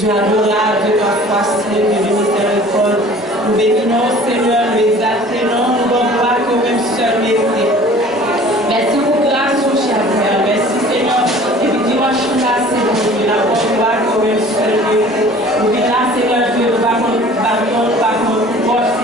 Dieu adorable, Dieu parfois saint, Dieu de miséricorde. Nous bénissons, Seigneur, nous exaltons, nous donnons gloire que même seul mérité. Merci pour grâce, mon cher Père. Merci, Seigneur. Et puis dimanche, là, Seigneur, Dieu, la bonne gloire que même seul mérité. Nous venons là, Seigneur Dieu, nous battons,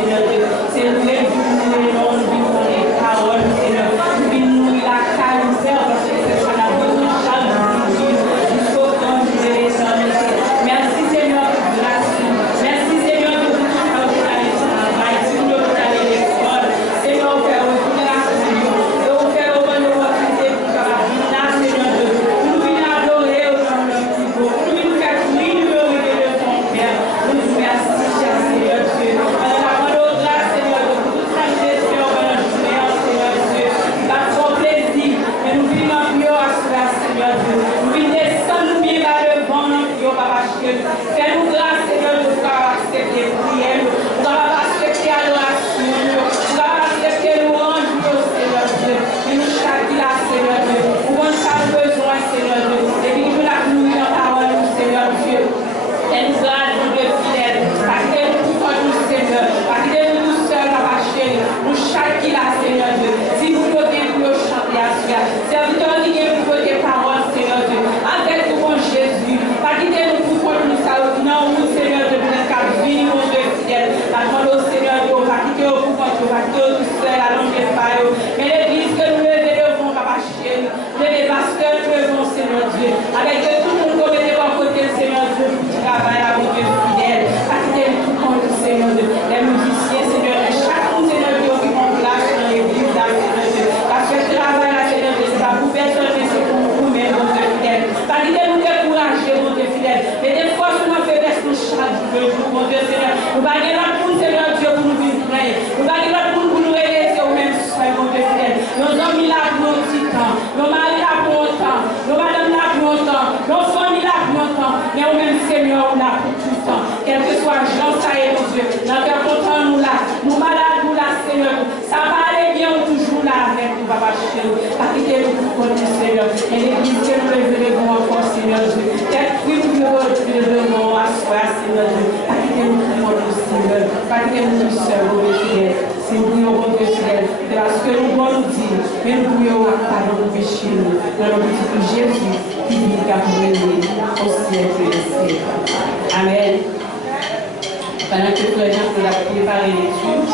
Seigneur Dieu. C'est nous les nous vivons les paroles, Seigneur. Nous venons nous la caille, nous faire parce que c'est ça la besoin de chaque jour. Jusqu'au temps de l'éternité. Merci, Seigneur, pour grâce. Merci, Seigneur, de tout ce que vous avez travaillé. Seigneur, vous avez l'école. Seigneur, vous faites retourner la Seigneur. Et vous faites revenir au opportunité pour que la vie là, Seigneur Dieu. Nous venons adorer au nom de notre niveau. Nous venons faire tout l'humilité de ton Père. Nous nous merci, cher Seigneur Dieu. Fais-nous grâce, Seigneur, de pouvoir accepter les prières, de pouvoir accepter l'adoration, de pouvoir accepter louange, Seigneur Dieu. Et nous chacun là, Seigneur Dieu. Pour nous faire besoin, Seigneur Dieu. Et puis nous la nous dans ta parole, Seigneur Dieu. Fais-nous grâce, mon Dieu fidèle. Parce que nous tout comme nous, Seigneur. Parce que nous tout seuls, papa chéri. Nous chacun là, Seigneur Dieu. Si vous pouvez nous chanter à soi. Serviteur, nous pouvez des paroles, Seigneur Dieu. Avec nous, mon Jésus. Pas quitter nous. Non, nous, Seigneur, de nous faire vivre, mon Dieu fidèle. La demande au Seigneur, de nous quitter au pouvoir, de nous quitter tout seul, à l'homme d'Espagne. Mais l'église que nous devons, papa chéri, les pasteurs que nous devons, Seigneur Dieu. Avec tout le monde qui est à côté, Seigneur Dieu, pour travailler à mon Dieu fidèle. À quitter tout le monde, Seigneur Dieu. Les musiciens, Seigneur Dieu. Chacun, Seigneur Dieu, qui prend place dans l'église, là, Seigneur Dieu. Parce que le travail, là, Seigneur Dieu, c'est pas pour personne, mais c'est pour vous-même, mon Dieu fidèle. Pas quitter nous décourager, mon Dieu fidèle. Mais des fois, chaque jour, mon Dieu Seigneur. Nous ne baguons pas pour Seigneur Dieu pour nous vivre plein. Nous ne baguons pas pour nous réaliser au même soin, mon Dieu fidèle. Nos amis là pour nos petits temps. Nos maris là pour longtemps. Nos madames là pour longtemps. Nos familles là pour longtemps. Mais au même Seigneur, on là pour tout le temps. Quel que soit Jean, ça y est, mon Dieu. Nous sommes contents, nous là. Nous malades, nous là, Seigneur. Ça va aller bien, on toujours là avec nous, papa chéri. Pas quitter nous pour notre Seigneur. Et l'église que nous lèverons encore, Seigneur Dieu. Quel fruit nous devons asseoir, Seigneur Dieu. Pas quitter nous pour notre Seigneur. Pas quitter nous seuls, mon Dieu. C'est nous, mon Dieu fidèle. C'est parce que nous devons nous dire, mais nous pouvons pardon nos péchés, dans le petit de Jésus, qui vit à vous régner au siècle des siècles. Amen. Pendant que tous les gens pour la préparer l'étude,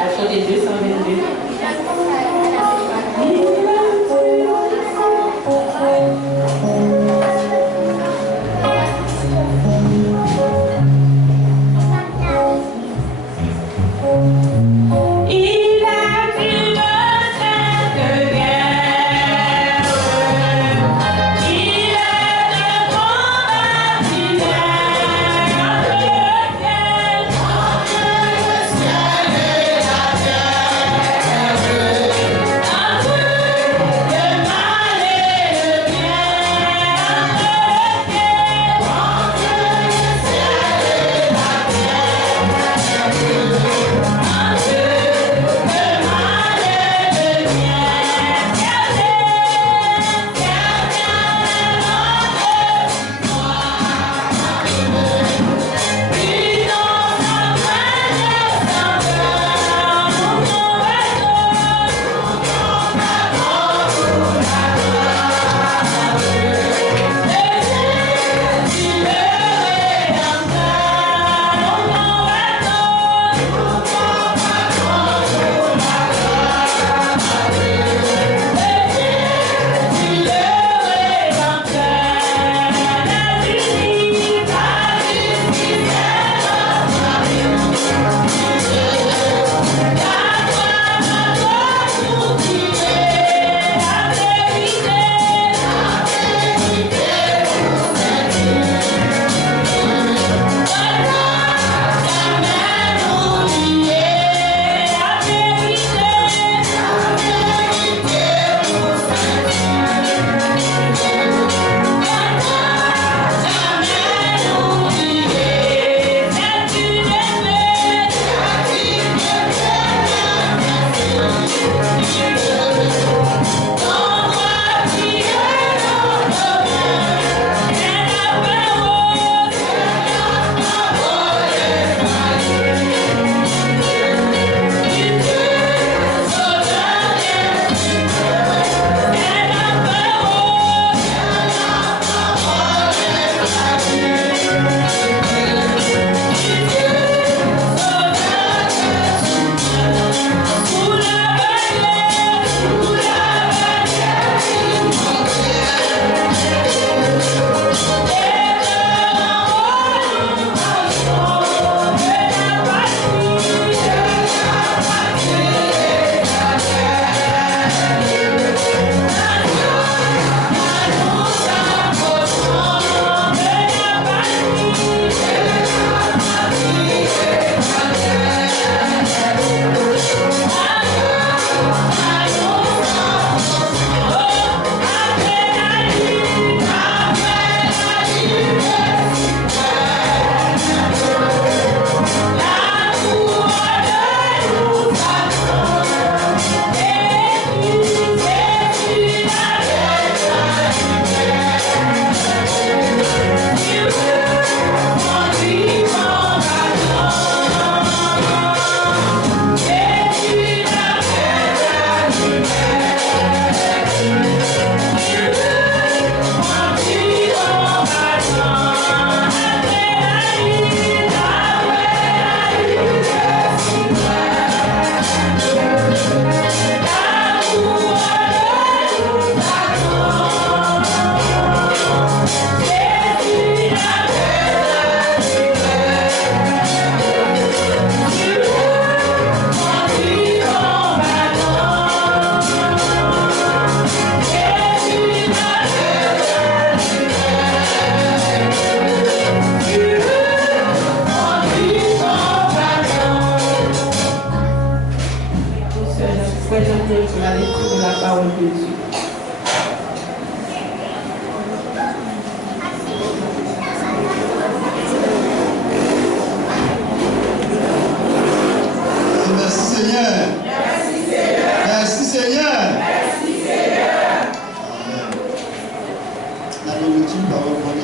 à chanter 222. Yeah.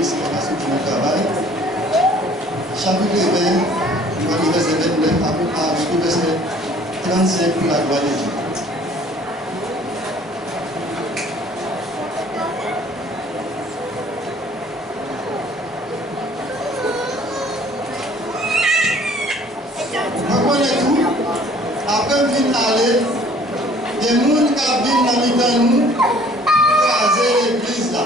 Félix, qui a soutenu le travail. Chapitre 20, verset 29 jusqu'au verset 35 pour la gloire de Dieu. Vous connaissez tout. Après, je viens aller. Des gens qui viennent dans nous, craser l'église là.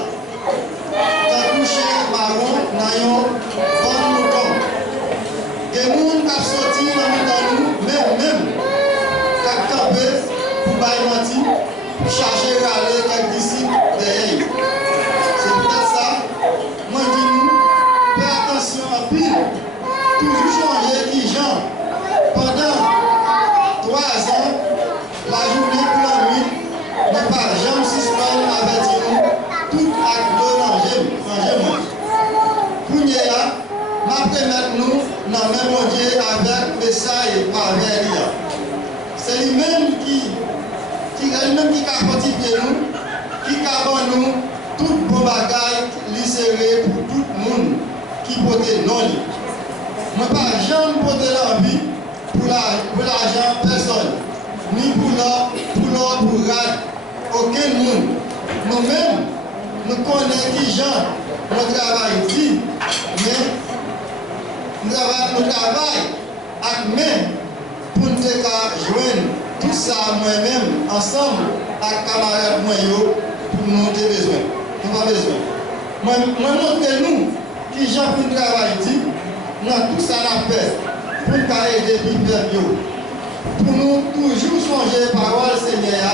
T'as touché marron, naillon, bon mouton. Des gens qui sorti dans nous, même, qui ont campé pour bailler pour chercher à aller avec disciples derrière. C'est peut-être ça. Moi, je dis nous, fais attention à pile. Toujours changer qui genre. Pendant 3 ans, la journée pour la nuit, n'est pas jamais suspendre avec nous tout acte de danger. Pour nous, ma permettre nous dans le même Dieu avec le message par Vélia. C'est lui-même qui a fortifié nous, qui a nous tout bon bagage, serré pour tout le monde qui porte non. Je ne peux pas jamais porter l'envie pour l'argent personne, ni pour l'or, pour rad, aucun monde. Nous-mêmes, nous connaissons qui gens, notre travail dit, mais nous travaillons avec main pour nous joindre tout ça moi-même, ensemble, avec camarades moyens, pour nous avoir besoin. Nous avons besoin. Moi, montre nous qui gens pour nous travailler dit, dans tout ça la paix, pour nous aider les pour nous toujours changer la parole Seigneur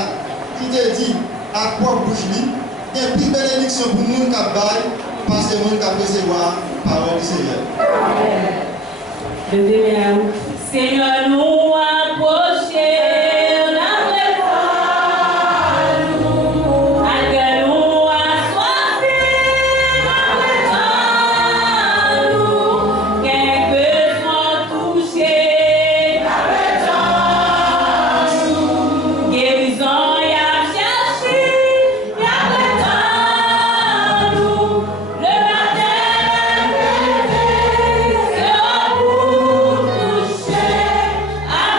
qui te dit à quoi bouche lui, il y a plus de bénédiction pour nous qui baillent parce que nous qui recevoir la parole du Seigneur. Seigneur, nous approcher. I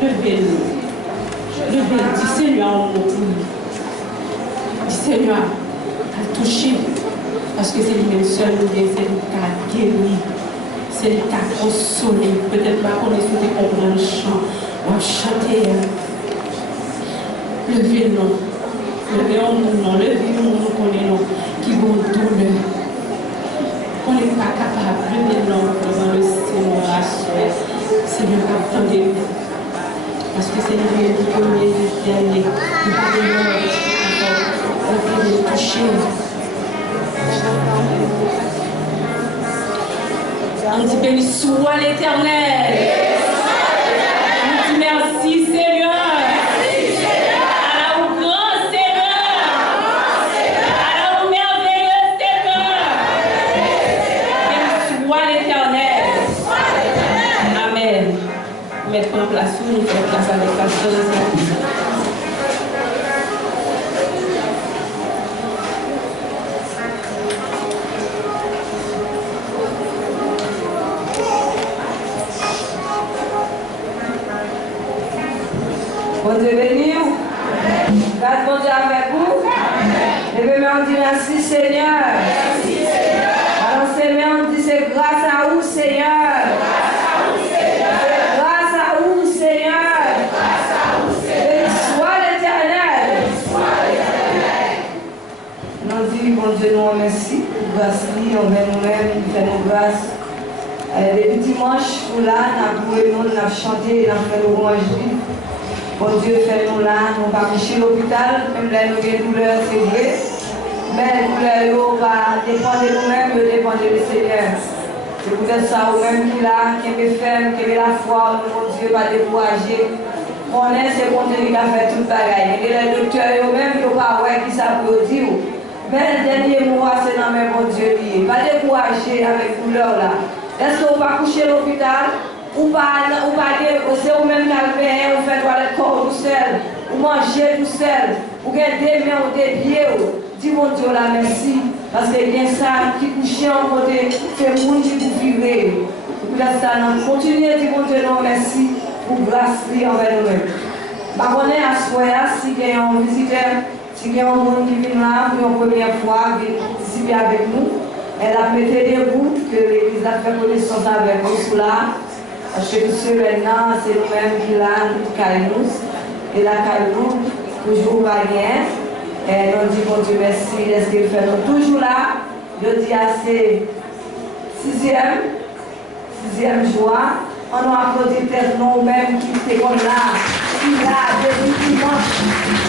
Levez-le. Levez-le. Dis Seigneur, mon pour dis Seigneur, à toucher. Parce que c'est lui-même seul, c'est lui qui a guéri. C'est lui qui a consolé. Peut-être pas qu'on est souhaité comprendre le chant. On va chanter. Levez-nous. Levez-nous, levez-nous, nous connaissons qui vont douleur. On n'est pas capable. Levez-nous devant le Seigneur à souhait. Seigneur, attendez-nous. Parce que c'est lui qui connaît les derniers. Il va de l'ordre. On peut les toucher. On dit béni soit l'Éternel. On dit merci Seigneur. Alors grand Seigneur. Alors merveilleux Seigneur. Béni soit l'Éternel. Amen. Mettre en place, nous faisons place avec la chose. Bon Dieu béni. Garde bon Dieu avec vous. Et bien, on dit merci Seigneur. Alors Seigneur, on dit c'est grâce à vous Seigneur. Grâce à vous Seigneur. Béni soit l'Éternel. On dit bon Dieu nous remercie. Grâce lui, on met nous-mêmes, il fait nos grâces. Depuis dimanche, pour là, nous avons chanté, nous avons fait l'orange. Bon Dieu, fait-nous là, nous ne pas chez l'hôpital, même là, nous avons des douleurs, c'est vrai. Mais les douleurs, va dépendre de nous-mêmes, dépendre du Seigneur. C'est peut-être ça, vous-même qui là, qui est ferme, qui est la foi, mon Dieu, pas décourager. On est, c'est bon Dieu qui a fait tout le bagaille. Et les docteurs, eux-mêmes, qui n'ont pas qui s'applaudissent. Mais le dernier mot, c'est dans mes bon Dieu lié. Pas décourager avec douleur là. Est-ce qu'on va coucher à l'hôpital? Ou pas, c'est vous-même qui avez fait, vous faites toilette corps tout seul, ou manger tout seul, ou gardez des mains ou des pieds, dis mon Dieu là merci, parce que bien ça qui couche en côté, c'est le monde qui vous vivez. Peut-être ça, continuez, dis mon Dieu non merci, pour grâce envers nous-mêmes. Par contre, à ce moment-là, si il y a un visiteur, si il y a un monde qui vient là pour une première fois, vient participer avec nous, elle a mis debout, que l'Église a fait connaissance avec nous sous là. Parce que ce maintenant, c'est nous-mêmes qui l'avons, nous, et la Caillou, toujours pas rien. Et nous disons, bon Dieu, merci, est-ce qu'il fait nous toujours là? Je dis à ces sixième joie, on a applaudi peut-être nous-mêmes qui étaient comme là, qui là, depuis dimanche,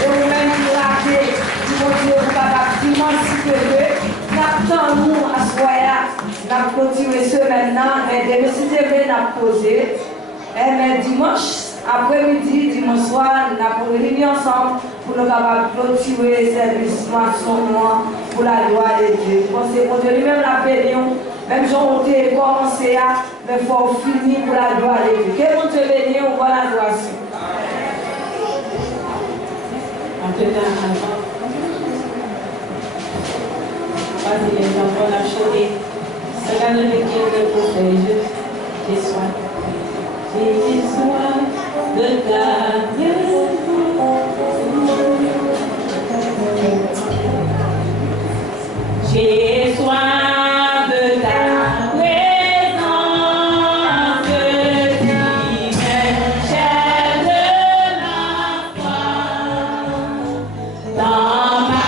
et nous-mêmes qui raté, qui vont dire, papa, dimanche, si tu veux, nous à soya, nous avons continué ce maintenant, et de me citer, nous avons posé. Mais dimanche, après-midi, dimanche soir, nous avons réuni ensemble pour nous capables de clôturer les services pour la gloire de Dieu. Je pense que Dieu lui-même l'a béni, même si on a commencé à, mais il faut finir pour la gloire de Dieu. Que mon Dieu béni, on voit la gloire. Vas-y, les enfants, la chanter. Regardez le guide de protège. J'ai soin. J'ai soin de ta présence. J'ai soin de ta présence. Qui m'achève de la foi. Dans ma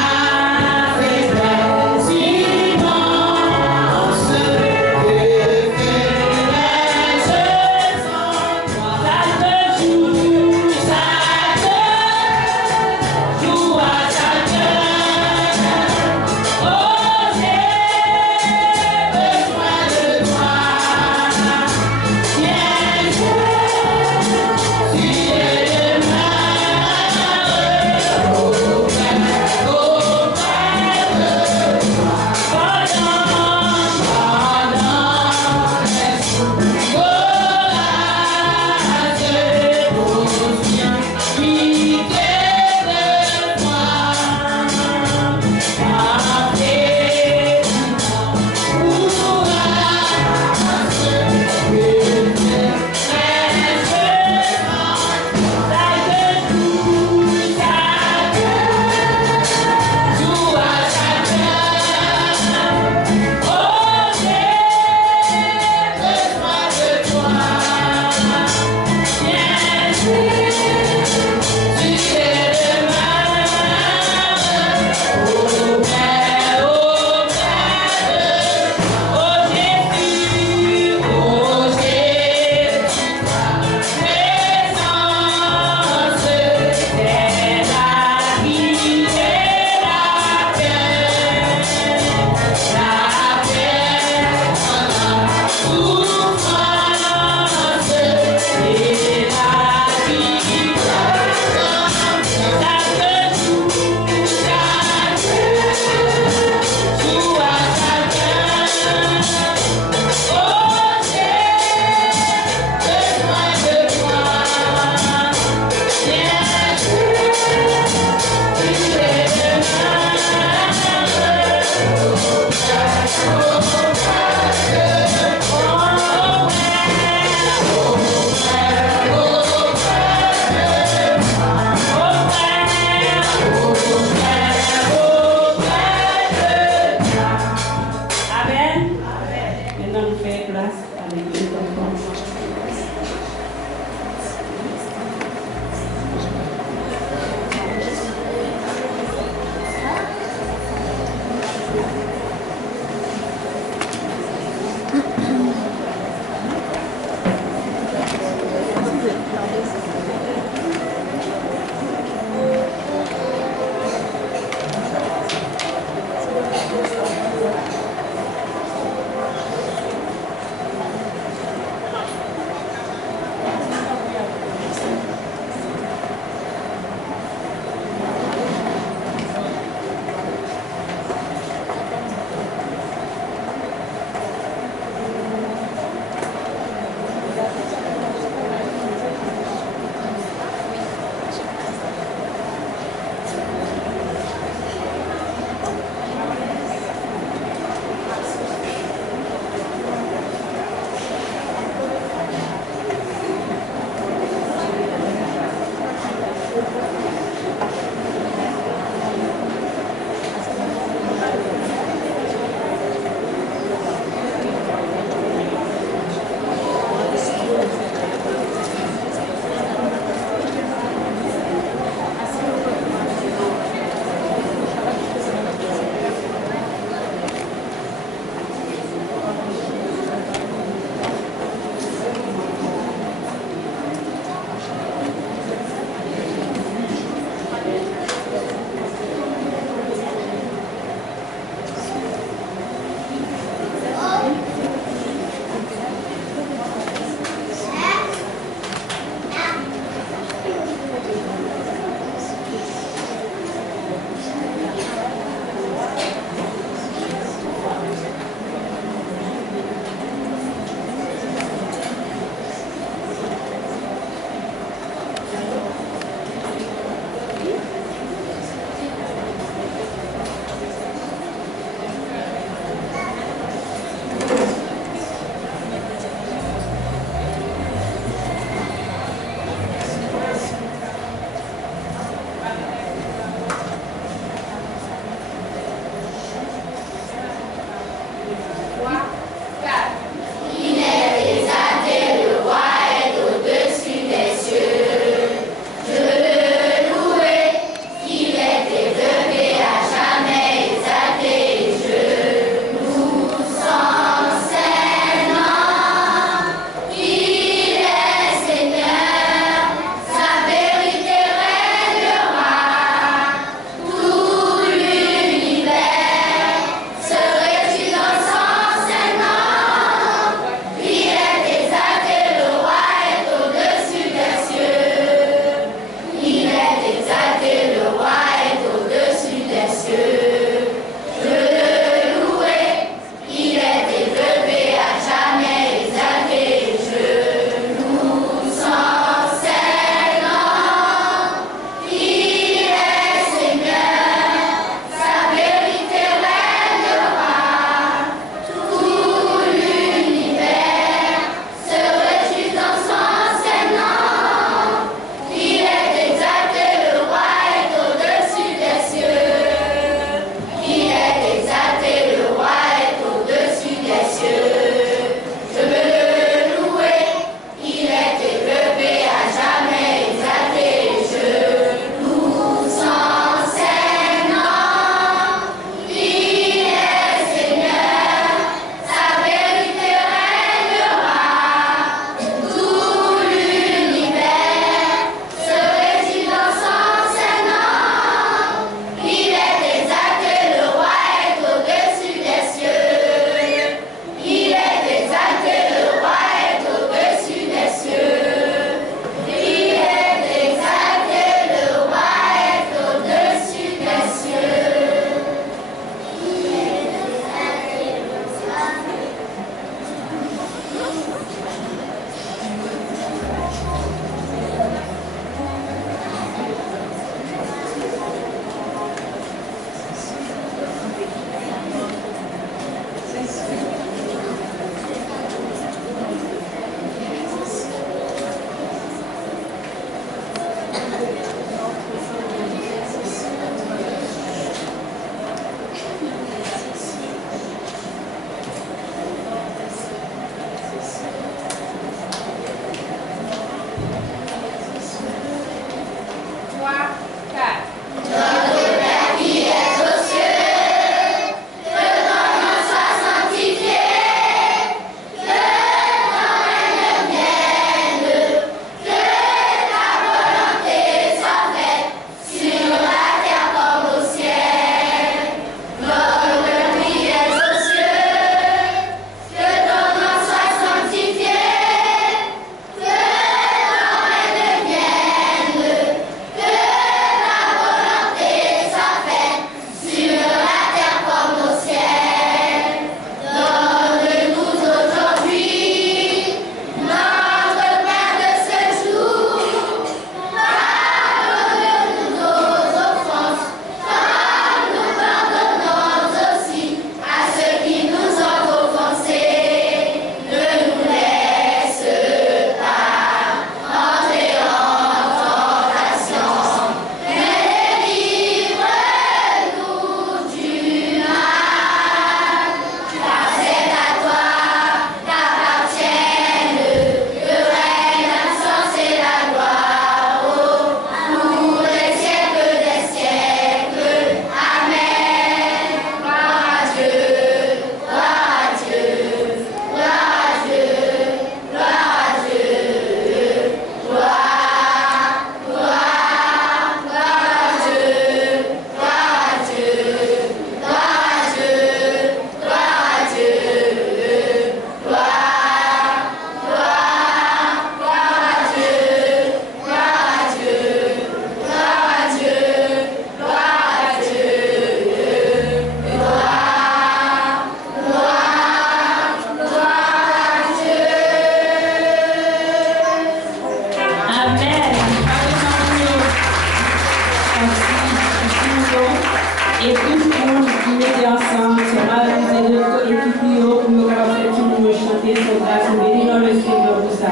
Et tout le monde qui mettait ensemble, c'est mal de notre équipe pour nous faire tout le monde chanter son grâce, béni dans le Seigneur pour ça.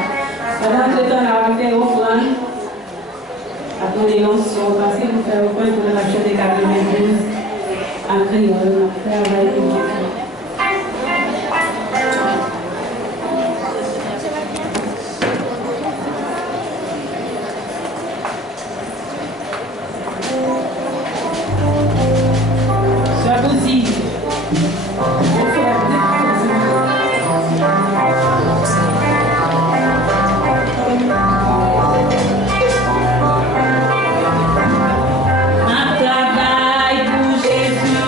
Pendant ce temps, on va faire offrande. Après les lances sont passées pour faire offrande pour la chanter 92 en créole, on va faire avec l'équipe. Un travail pour Jésus.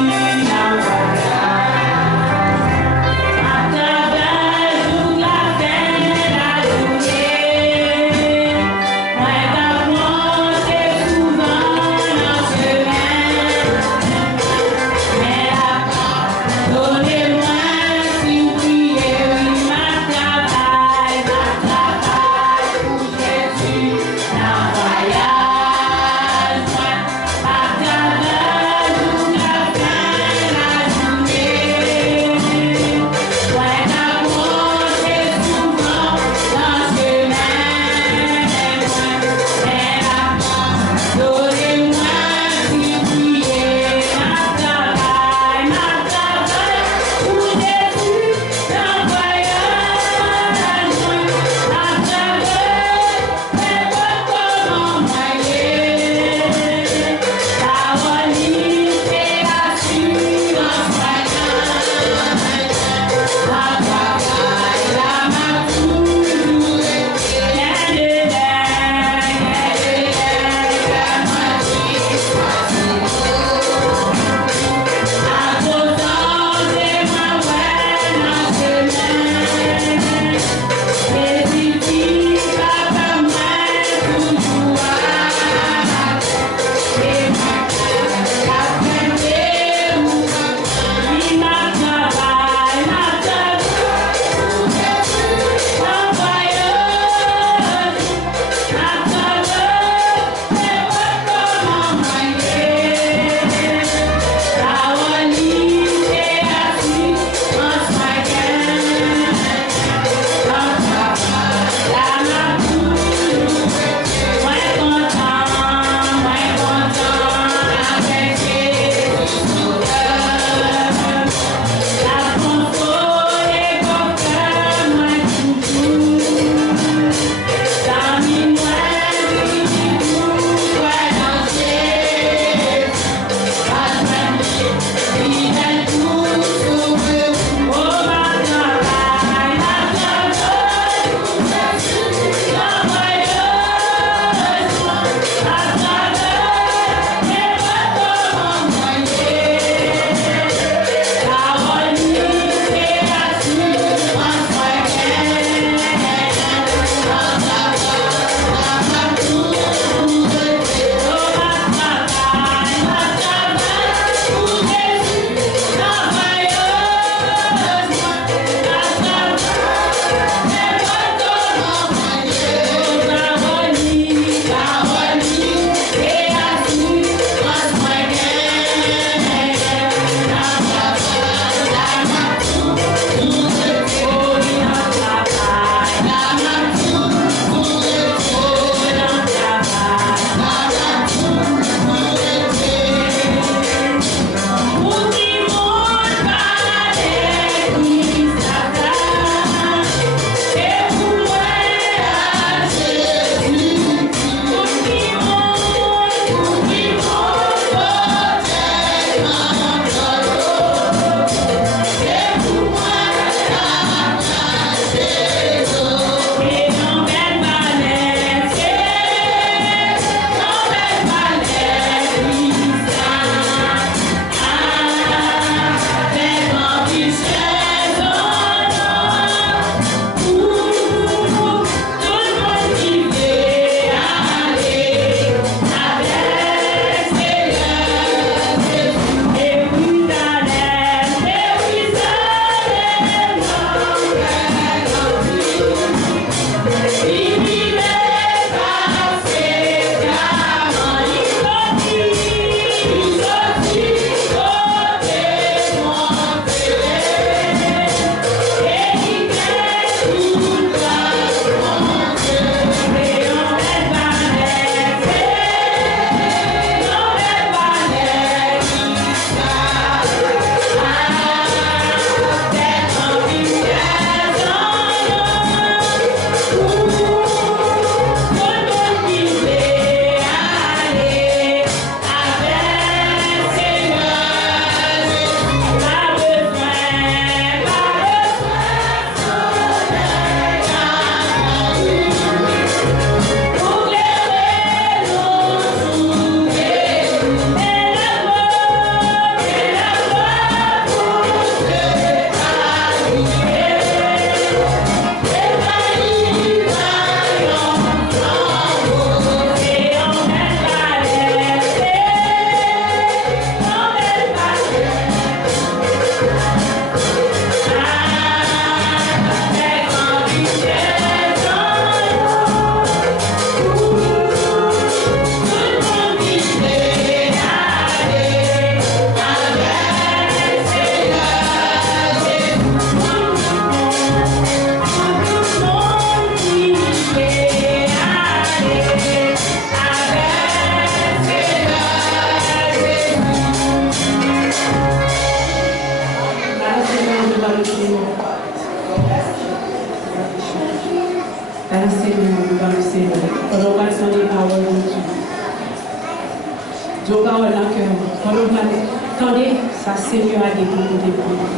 Nos paroles dans le cœur. Quand nous attendez, ça Seigneur a des côtés pour nous.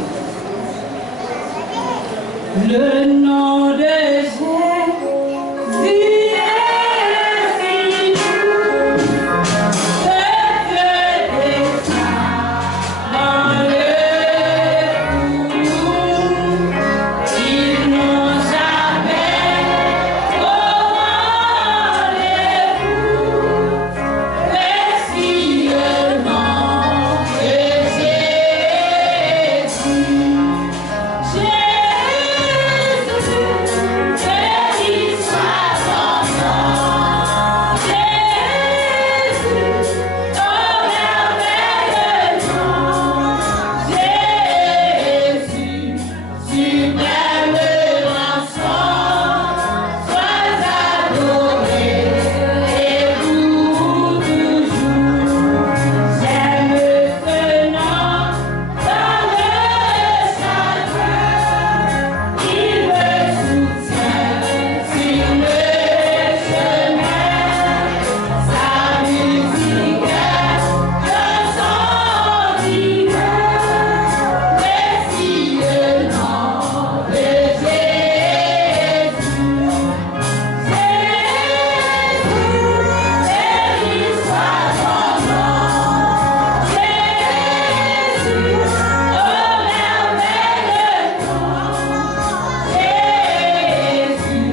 Le nom de Jésus est si doux, que Dieu descend dans le cou. Ils n'ont jamais comment les mais si le nom de Jésus, béni soit son nom. Jésus, oh merveilleux nom. Jésus, suprême rançon, sois adoré et pour toujours. J'aime ce nom dans le chagrin, il me soutient sur le chemin. Sa musique chanson divine, merci le nom de Jésus. Béni soit son nom. Jésus, oh merveilleux nom. Jésus,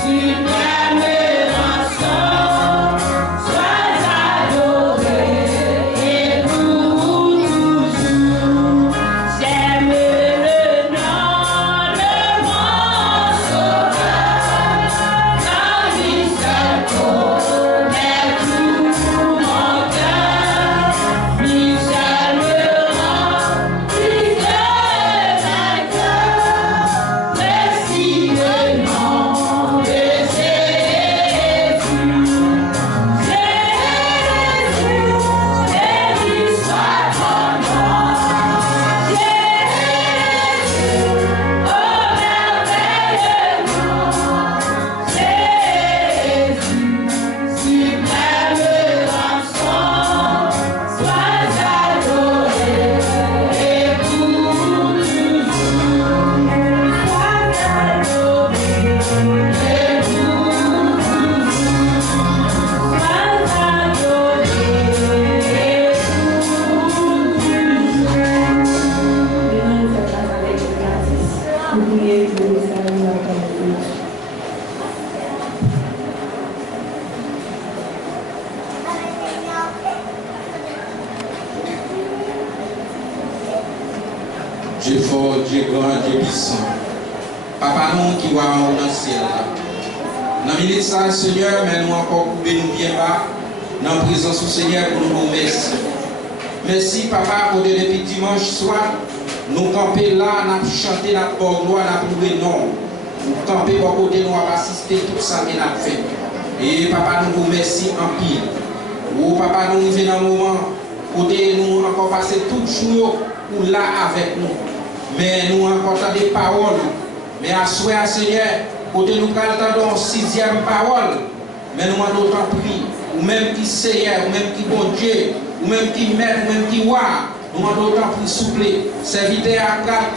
suprême rançon, sois adoré et pour toujours. J'aime le nom de mon sauveur, car lui seul connaît tout mon cœur. Lui seul me rend plus que vainqueur. Merci le nom de Jésus. Jésus, béni soit ton nom. Jésus, oh merveilleux nom. Jésus, suprême rançon, sois adoré et pour toujours. Sois adoré et pour toujours. Sois adoré et pour toujours. Venons nous faire grâce avec le gratis. Vous priez pour nous saluer dans le Dieu. Dieu fort, Dieu grand, Dieu puissant. Papa nous qui voit en haut dans le ciel là. Dans le milieu de ça, Seigneur, mais nous encore couper nous bien bas dans la présence du Seigneur pour nous remercier. Merci Papa pour depuis dimanche soir, nous camper là, nous chanter, nous porter gloire, nous louer non. Nous camper pour côté nous assister tout ça que nous avons fait. Et Papa nous remercie en pile. Oh Papa nous venons dans un moment côté nous encore passer tout jour pour là avec nous. Mais nous encore des paroles. Mais à souhait Seigneur, côté nous entendons sixième parole. Mais nous avons d'autant pris, ou même qui Seigneur, ou même qui bon Dieu, ou même qui maître, ou même qui roi, nous avons d'autant pris souple. Serviteur à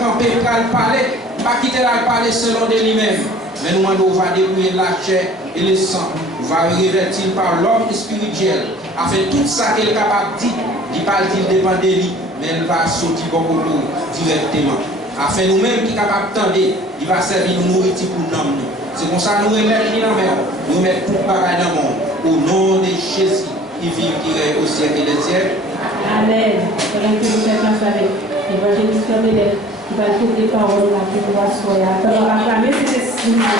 camper, à parler, pas quitter à parler selon de lui-même. Mais nous avons va dépouiller la chair et le sang, va revêtir par l'homme spirituel, afin tout ça qu'elle est capable de dire, il ne pas dire dépend de lui, mais elle va sortir beaucoup directement. Afin nous-mêmes qui sommes capables d'attendre, il va servir nous nourriture pour nous. C'est comme ça que nous remettons dans la main, nous mettons tout pareil dans le monde, au nom de Jésus qui vit, qui règne au siècle des siècles. Amen. Pendant que nous faisons avec l'évangéliste Bélève, qui va trouver des paroles là pour nous asseoir. Alors, acclamer cet esprit de la vie.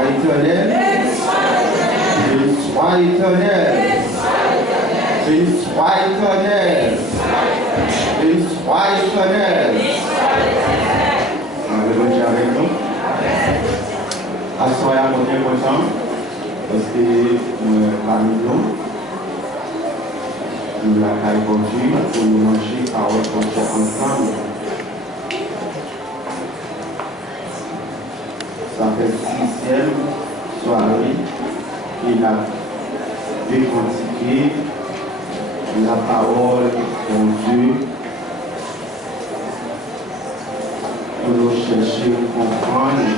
soit éternel. Béni soit éternel. Béni soit éternel. Béni soit éternel. Alléluia avec nous. Assoyez à côté content parce que parmi nous la caille conduit pour nous manger par votre ensemble. Ça fait 6e soirée qu'il a décortiqué la parole de Dieu pour nous chercher à comprendre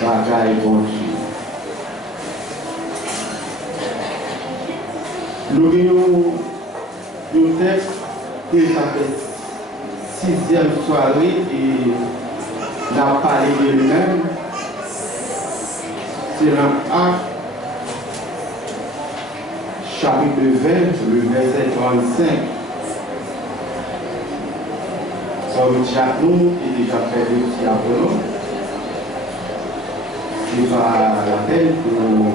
bagaille bon Dieu. Nous avons un texte qui ça fait 6e soirée et la parlé de lui-même. C'est dans Actes chapitre 20, le verset 35. Ça veut dire nous qui déjà fait le petit appel. C'est pas la peine pour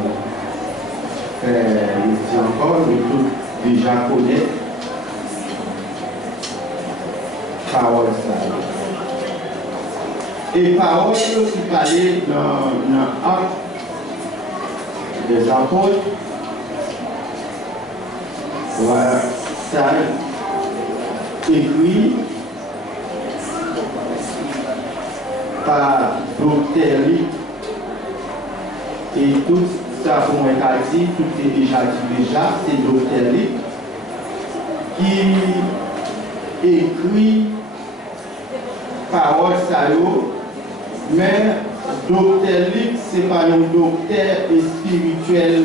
faire le petit encore, mais tout déjà connaît parole ça. Et parole qui parlait dans Actes des apôtres, voilà, ça écrit par docteur Luc et tout ça pour moi dit, tout est déjà dit déjà, c'est docteur Luc qui écrit parole ça mais docteur Luc c'est pas un docteur spirituel.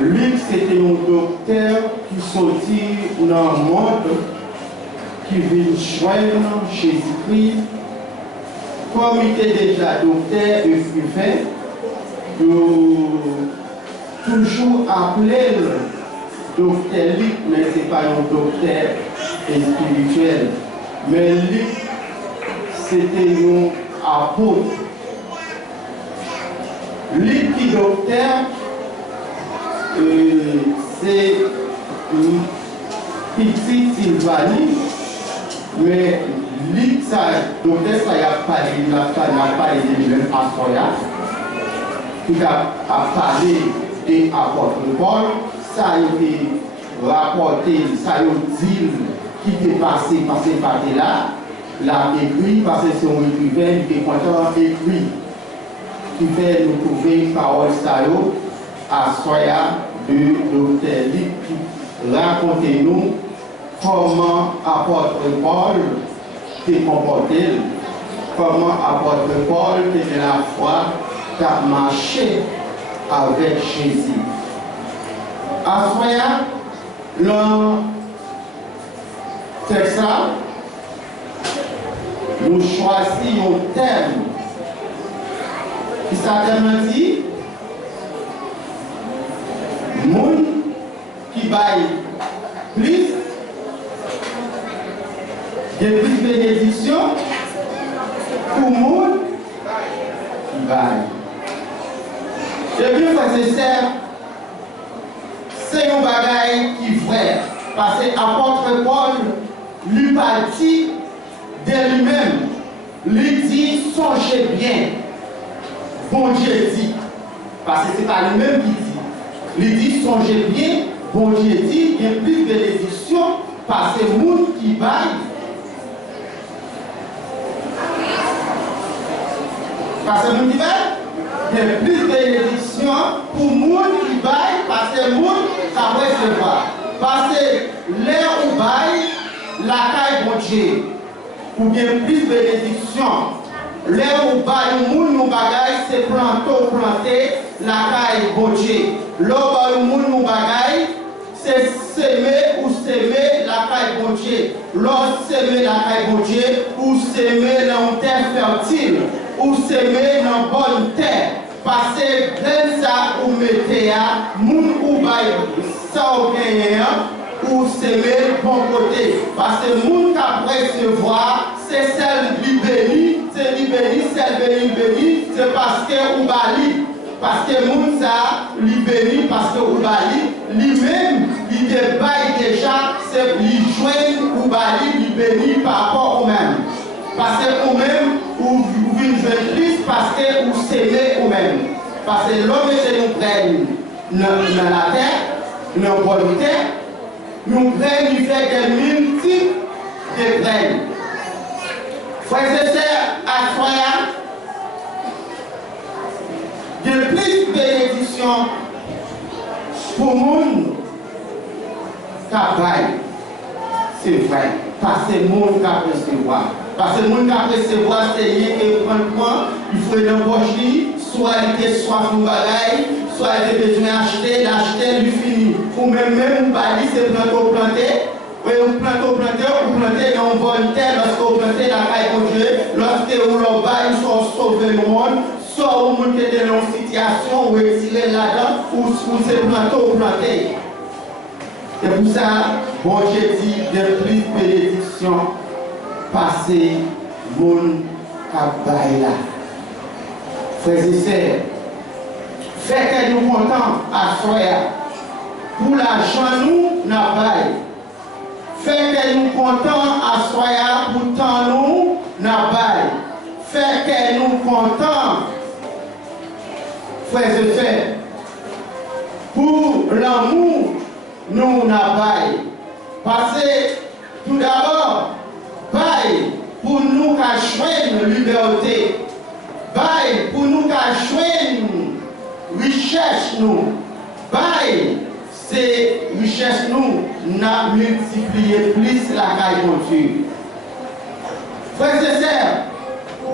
Luc c'était un docteur qui sortit dans le monde, qui vient joindre Jésus-Christ, comme il était déjà docteur et écrivain, toujours appelé docteur Luc, mais ce n'est pas un docteur spirituel. Mais Luc, c'était un apôtre. Luc qui docteur, c'est une petite Sylvanie, mais Luc, ça, docteur, ça y a parlé de lui-même à Soya, qui a parlé des apôtres Paul, ça a été rapporté, ça a été dit qui était passé par là, l'a écrit, parce que c'est un écrivain qui est content écrit, qui fait nous trouver parole ça à Soya de docteur Luc, qui racontez-nous comment apôtre Paul s'est comporté, comment apôtre Paul était de la foi qui a marché avec Jésus. À Soya, le texte là, nous choisissons un thème qui s'appelle dit monde qui baille plus, de plus bénédiction pour monde qui baille. Et bien, frères et sœurs, c'est un bagage qui est vrai. Parce que l'apôtre Paul lui partit de lui-même. Lui dit, songez bien. Bon Dieu dit. Parce que ce n'est pas lui-même qui dit. Lui dit, songez bien. Bon Dieu dit, il y a plus de bénédiction parce que les gens qui baillent. Parce que les gens qui baillent, il y a plus de bénédiction pour les gens qui baillent parce que les gens qui recevoir. Parce que l'air où baille, la caille bon Dieu. Ou bien plus de bénédiction. L'air où baille, les gens qui baillent, c'est planter la caille bon Dieu. L'eau où les gens qui baillent, c'est s'aimer ou s'aimer la caille bon Dieu. L'autre s'aimer la caille bon Dieu ou s'aimer dans une terre fertile ou s'aimer dans bonne terre. Parce que graine ça ou mettez à moun ou bail ça ou gagner ou s'aimer bon côté. Parce que moun qui recevoir, c'est celle qui bénit, c'est qui bénit, celle bénit, c'est parce que ou bali. Parce que moun ça, li bénit, parce que ou bali, lui-même, il débaille déjà, c'est lui joindre ou bali, li bénit par rapport au même. Parce que ou même, ou une jeune plus, parce que ou s'aimer ou même. Parce que l'homme c'est nous prenne dans la terre, dans la bonne terre, nous prenne, il fait des multiples de prenne. Frères et sœurs, à Soya, de plus bénédiction pour le monde qui c'est vrai. Parce que le monde qui recevoir. Parce que le monde qui recevoir, c'est rien que prendre, il faut l'embaucher, soit il est soif ou bagaille, soit il a besoin d'acheter, l'acheter, lui finit. Ou même, vous bali, c'est planter. Oui, vous plantez dans une bonne terre, lorsque vous plantez la caille pour Dieu, lorsque vous leur bail, ils sont sauvés le monde, soit vous montez dans une situation où vous tirez là-dedans, ou c'est planter. C'est pour ça, bon Dieu dit, de plus bénédiction, passer mon cabaye là. Frères et sœurs, faites que nous contents à Soya. Pour l'argent, nous, n'a pas. Fait que nous contents à Soya, pourtant nous, n'a pas. Fait que nous contents, frères et sœurs, pour l'amour, nous n'a pas. Parce que tout d'abord, bail pour nous qu'à joindre liberté, bail pour nous qu'à joindre richesse nous, bail c'est richesse nous n'a multiplié plus la caille de Dieu. Frères et sœurs,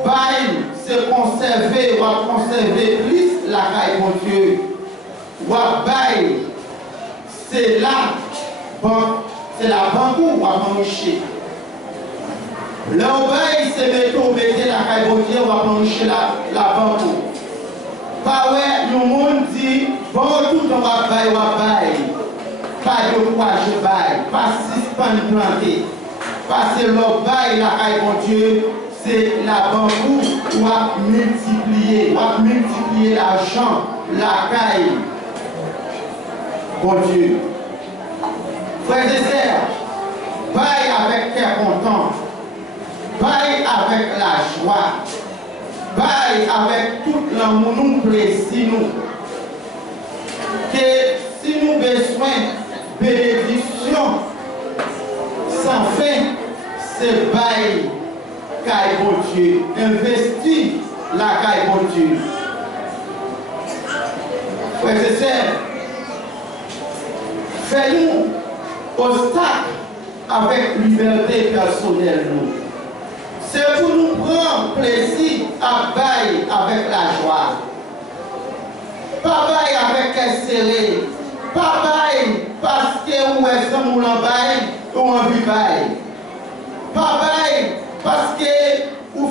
bail c'est conserver plus la caille de Dieu. Bail c'est là, c'est la banque où on va manger. L'obéi c'est mettre la caille de Dieu, on va manger la banque. Pas ouais, le monde dit, bon, tout on va bailler. Pas de quoi je baille, pas suspendre planter. Parce que l'obéi, la caille de Dieu, c'est la banque où on va multiplier l'argent, la caille de Dieu. Frères et sœurs, baille avec cœur content, baille avec la joie, baille avec tout l'amour nous précis nous. Que si nous besoin de bénédiction sans fin, c'est baille caille bon Dieu, investir la caille bon Dieu. Frères et sœurs, fais-nous obstacle avec liberté personnelle nous. C'est pour nous prendre plaisir à bailler avec la joie. Pas bailler avec un serré. Pas bailler parce que vous êtes en bail ou en vie bail. Pas bailler parce que vous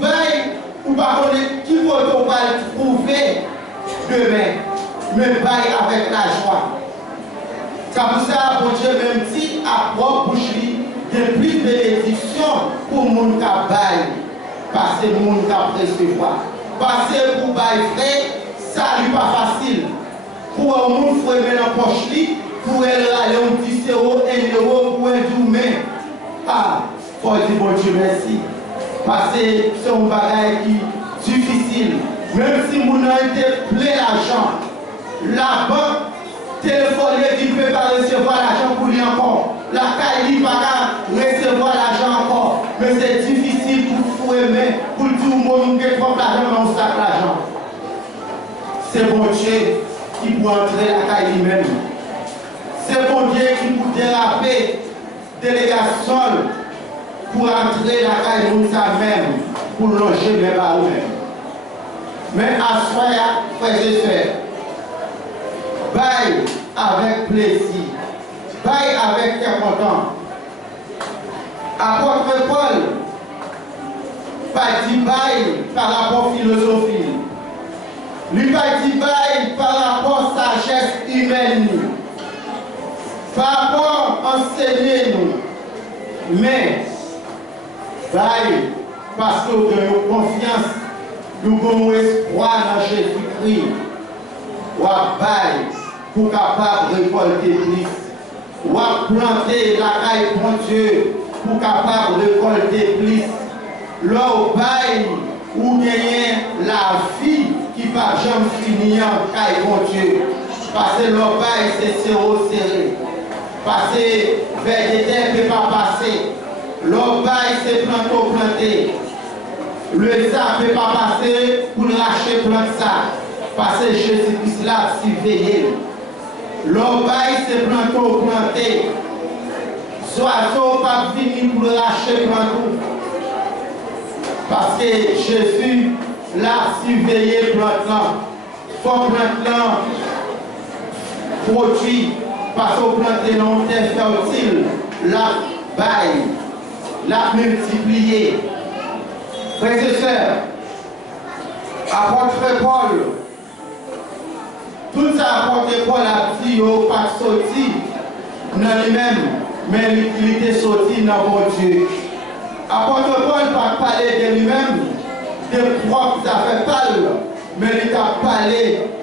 baillez ou pas qui vous trouver demain. Mais bailler avec la joie. C'est pour ça, bon Dieu, même si à propre bouche, de plus de bénédiction pour le monde qui baille, parce que le monde qui recevoir. Parce que pour bailler frère, ça n'est pas facile. Pour un monde, il faut aimer la poche, pour elle aller un 10 €, 1 €, pour elle doumer. Ah, il faut dire bon Dieu merci. Parce que c'est un bagage qui est difficile. Même si mon a été plein d'argent, la banque téléphonée qui ne peut pas recevoir l'argent pour lui encore. La caille ne peut pas recevoir l'argent encore. Mais c'est difficile pour aimer, pour tout le monde qui trouve l'argent dans le sac l'argent. C'est bon Dieu qui peut entrer la caille lui-même. C'est bon Dieu qui peut déraper délégation pour entrer la caille de sa même, pour loger même à eux-mêmes. Mais à soi, frères et sœurs, baille avec plaisir, baille avec cœur content. Apôtre Paul, pas dit baille par rapport à philosophie, lui pas dit baille par rapport à sagesse humaine, par rapport à enseigner nous, mais Bye, parce que nous avons confiance, nous avons espoir dans Jésus-Christ. Ou bye, pour capable de récolter plus. Ou planter la caille pour Dieu, pour capable de récolter plus. L'eau bail ou gagner la vie qui ne va jamais finir en caille pour Dieu. Parce que l'eau bail c'est serré. Parce que vers des terres ne peut pas passer. L'eau bail c'est planter. Le ça ne peut pas passer pour lâcher plante ça. Parce que Jésus-Christ là surveillé. L'eau bail c'est planter. Oiseau pas venir pour lâcher plantou. Parce que Jésus l'a surveillé plantant. Faut plantant produit. Parce que planter non terre fertile. La baille. La multiplier. Frères et sœurs, apôtre Paul, tout ça apôtre Paul a dit, pas sorti dans lui-même, mais il était sorti dans mon Dieu. Apôtre Paul n'a pas parlé de lui-même, de propres affaires pâles, mais il a parlé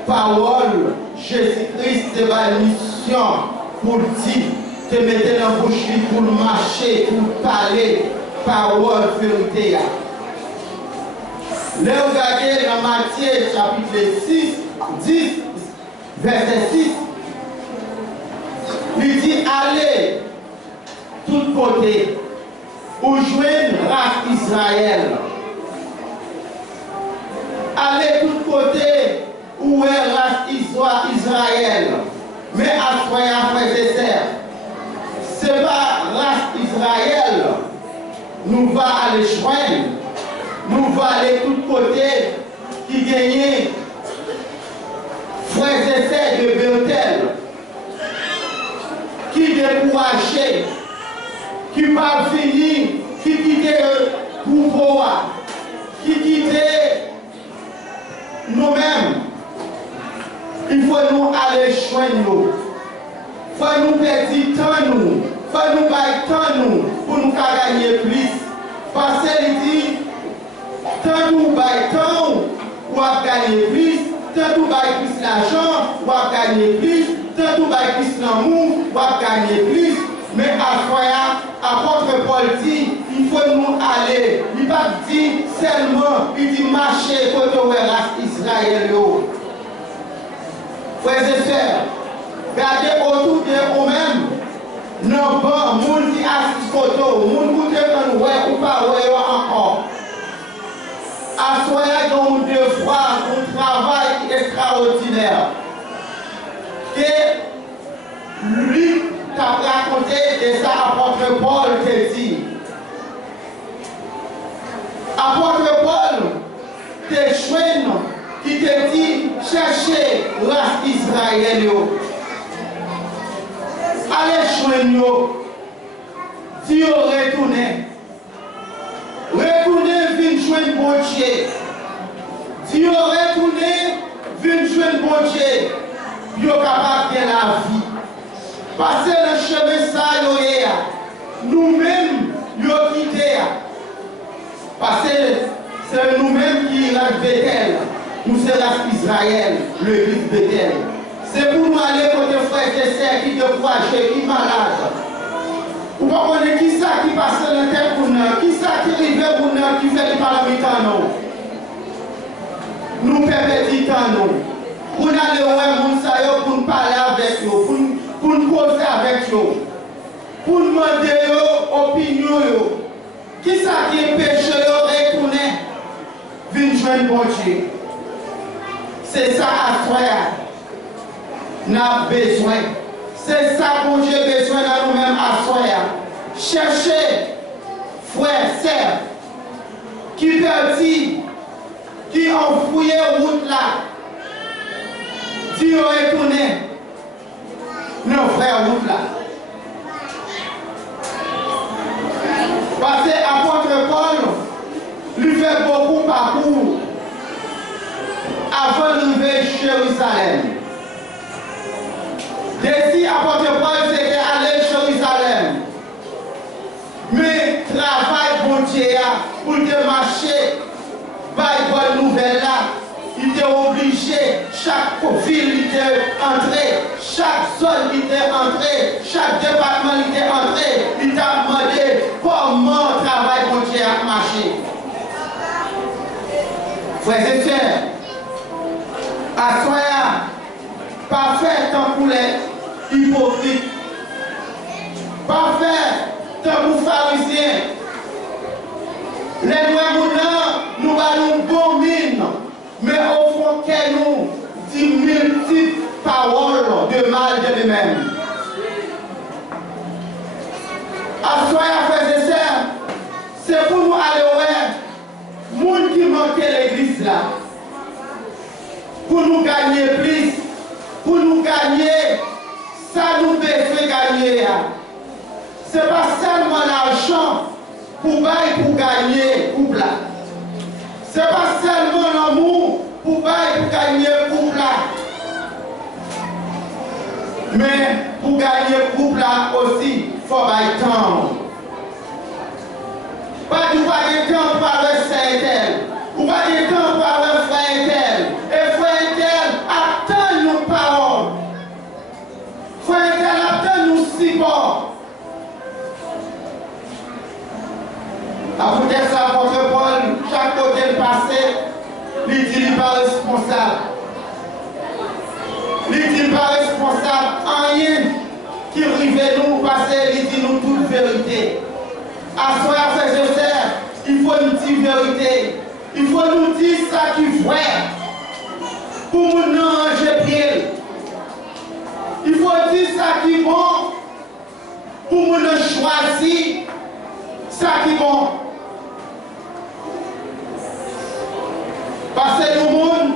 parole. Jésus-Christ, c'est ma mission pour dire, te mettre dans la bouche pour marcher, pour parler, parole, vérité. Là, regardez dans Matthieu chapitre 10, verset 6. Il dit, allez, tout côté, pour joindre race Israël. Allez, tout côté, où est race Israël. Mais à soi, frères et sœurs, ce n'est pas race Israël, nous va aller joindre. Nous allons aller de tous côtés qui gagnent frères et sœurs de Bethel, qui découragent, qui pas finir, qui quittent le pouvoir, qui quittent nous-mêmes. Il faut nous aller joindre. Il faut nous perdre temps nous. Il faut nous bailler temps nous pour nous gagner plus. Parce qu'il dit, tant nous baillons temps, ou à gagner plus, tant nous baillons plus l'argent, ou à gagner plus, tant nous baillons plus l'amour, ou à gagner plus. Mais à soi, apôtre Paul dit, il faut nous aller. Il ne va pas dire seulement, il dit marcher côté où est race Israël. Frères et sœurs, regardez autour de vous-même. Non, bon, moun qui assiste photo, moun qui te ouais ou pas ouais encore. Assoyez donc devoir un travail extraordinaire. Que lui t'a raconté de ça apôtre Paul te dit. Apôtre Paul te choisit qui te dit cherchez race Israël. Allez joindre, Dieu retournez. Retournez, venez joindre bon Dieu. Dieu retournez, venez joindre bon Dieu. Dieu capable de la vie. Parce que le chemin ça, nous-mêmes, nous quitté. Parce que c'est nous-mêmes qui sommes Bethel. Nous sommes Israël, l'église Bethel. C'est pour nous aller côté frères et sœurs qui découragés, qui malades. Vous comprenez qui ça qui passe dans la tête pour nous, qui ça qui arrive pour nous, qui fait du parlement nous. Nous permettons nous. Pour nous aller voir pour nous parler avec eux, pour nous causer avec eux, pour nous demander leur opinion. Qui ça qui est péché, retourner, venir joindre bon Dieu. C'est ça à soi. N'a besoin. C'est ça que Dieu a besoin de nous-mêmes à soi. Cherchez, frères, sœurs, qui perdit, qui ont fouillé la route là. Dieu est retourné. Nos frères, route là. Parce que l'apôtre Paul lui fait beaucoup parcours avant d'arriver à Jérusalem. Désir apôtre Paul, c'était aller à Jérusalem. Mais travail pour bon Dieu pour te marcher par une bonne nouvelle là. Il était obligé, chaque ville il était entré, chaque zone il était entré, chaque département il était entré, il t'a demandé comment le travail bon Dieu a marché. Frères et sœurs, à soya, pas faire tant pour les hypocrites, pas faire tant pour pharisiens. Les noirs nous allons bon mine, mais au fond qu'elle nous dit multiples paroles de mal de lui-même. À soya, frères et sœurs, c'est pour nous aller au monde qui manquait l'église là. Pour nous gagner plus, pour nous gagner, ça nous fait gagner. Ce n'est pas seulement l'argent pour gagner couple. Ce n'est pas seulement l'amour pour gagner couple. Mais pour gagner couple aussi, il faut bailler temps. Pas du temps pour avoir tel, ou pas du temps pour avoir frère tel. Et frère tel attend nos paroles. Frère tel attend nos support. Après ça, votre Paul, chaque côté le passé, il dit qu'il n'est pas responsable. Il dit qu'il n'est pas responsable. Rien qui arrive nous passer, il dit nous toute vérité. À soi, frères et sœurs, il faut nous dire vérité. Il faut nous dire ça qui est vrai. Pour nous ranger pied. Il faut dire ça qui est bon. Pour nous choisir ça qui est bon. Parce que nous monde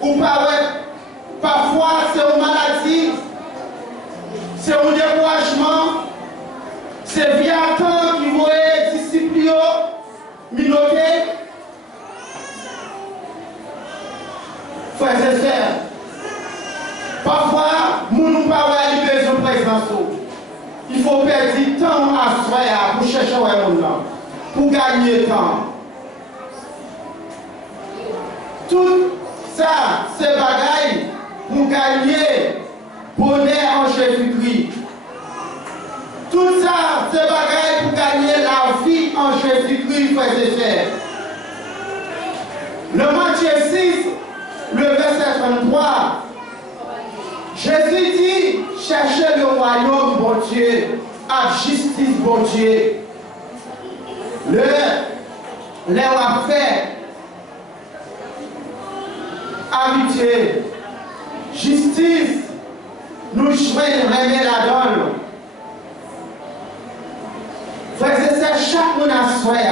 ou pas parfois c'est une maladie, c'est un découragement, c'est via temps qui vont être disciplinés, minotés. Frères et sœurs, parfois nous ne pouvons pas aller besoin de présence. Il faut perdre du temps à soi pour chercher un monde, pour gagner du temps. Tout ça, c'est bagaille pour gagner bonheur en Jésus-Christ. Tout ça, c'est bagaille pour gagner la vie en Jésus-Christ, frères et sœurs. Le Matthieu 6, le verset 33, Jésus dit, cherchez le royaume, bon Dieu, à justice, bon Dieu. Les affaires, amitié, justice, nous choisissons remettre la donne. Frères et sœurs, chaque monde a soi.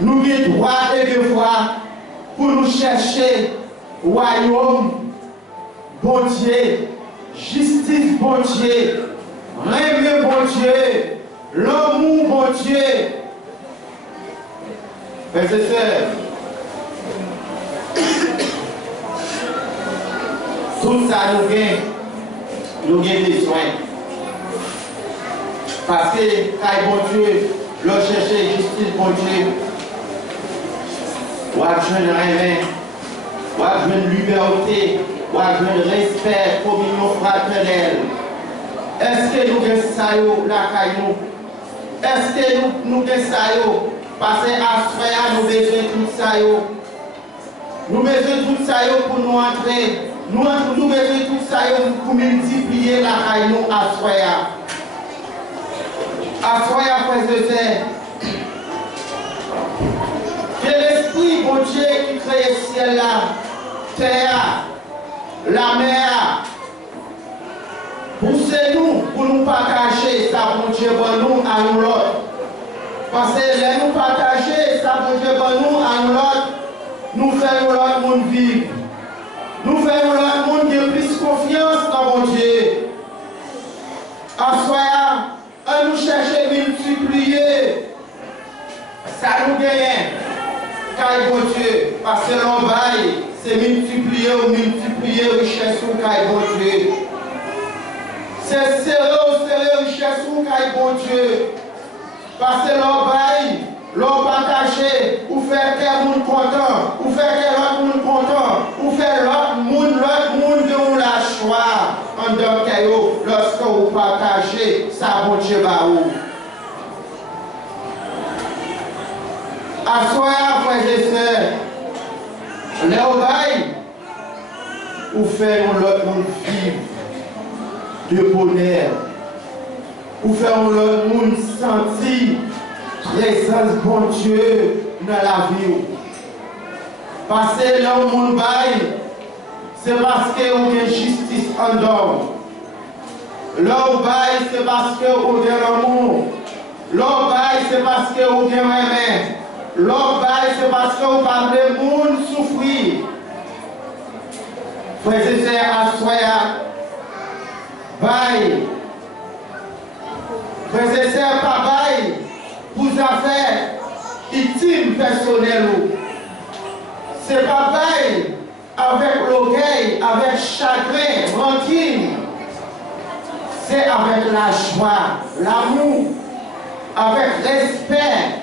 Nous avons droit et devoir pour nous chercher royaume, bon Dieu, justice, bon Dieu, règne, bon Dieu, l'amour, bon Dieu. Frères et sœurs, tout ça nous avons besoin. Parce que, quand bon Dieu, le chercher justice, bon Dieu, ou à jeune rêve, ou à jeune liberté, ou à jeune respect, communion fraternelle. Est-ce que nous avons ça la caillou? Est-ce que nous avons ça? Parce qu'à ce moment nous avons besoin de tout ça. Nous avons besoin de tout ça pour nous entrer. Nous avons besoin de tout ça pour multiplier la caillou à ce moment. À ce moment, frères et sœurs, que l'Esprit, bon Dieu, qui crée le ciel là, terre, la mer, poussez-nous pour nous partager ça, bon Dieu, bon nous, à nous l'autre. Parce que les nous partager ça, bon Dieu, bon nous, à nous l'autre, nous faisons l'autre monde vivre. Nous faisons l'autre monde qui a plus confiance dans mon Dieu. À soi, à nous chercher multiplier, ça nous gagne. Car bon Dieu, parce que l'on baille, c'est multiplier ou multiplier richesse ou car bon Dieu. C'est serrer richesse ou car bon Dieu. Parce que l'on pas caché, ou faire quel monde content, ou faire quel autre monde content, ou faire l'autre monde qui ont la choix en tant que lorsque vous partagez, ça bon Dieu va où. À soi, frères et sœurs, les oreilles, ou faire l'autre monde vivre de bonheur, ou faire l'autre monde sentir présence bon Dieu dans la vie. Parce que là où monde baille, c'est parce que vous avez justice en dehors. Là où baille, c'est parce que vous avez l'amour. Là où baille, c'est parce que vous avez aimé. Là où baille, c'est parce que vous parlez de monde souffrir. Frères et sœurs, à soya, baille. Frères et sœurs, pas baille. Pour affaires intimes personnelles. C'est pas bail avec l'orgueil, avec chagrin, rancune. C'est avec la joie, l'amour, avec respect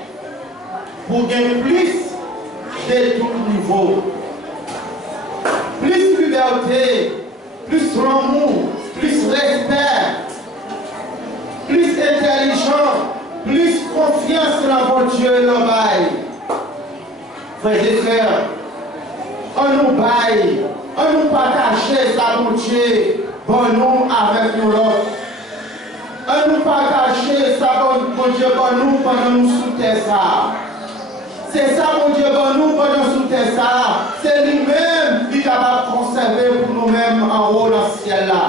pour gagner plus de tout niveau. Plus liberté, plus l'amour, plus respect, plus intelligent. Plus confiance dans mon Dieu et le bail. Frères et sœurs, on nous baille, on nous partage sa mon Dieu, bon nous avec nous l'autre. On nous partage sa bon Dieu, bon nous pendant nous sous terre ça. C'est ça mon Dieu, bon nous pendant sous terre ça. C'est lui-même qui est capable de conserver pour nous-mêmes en haut dans le ciel là.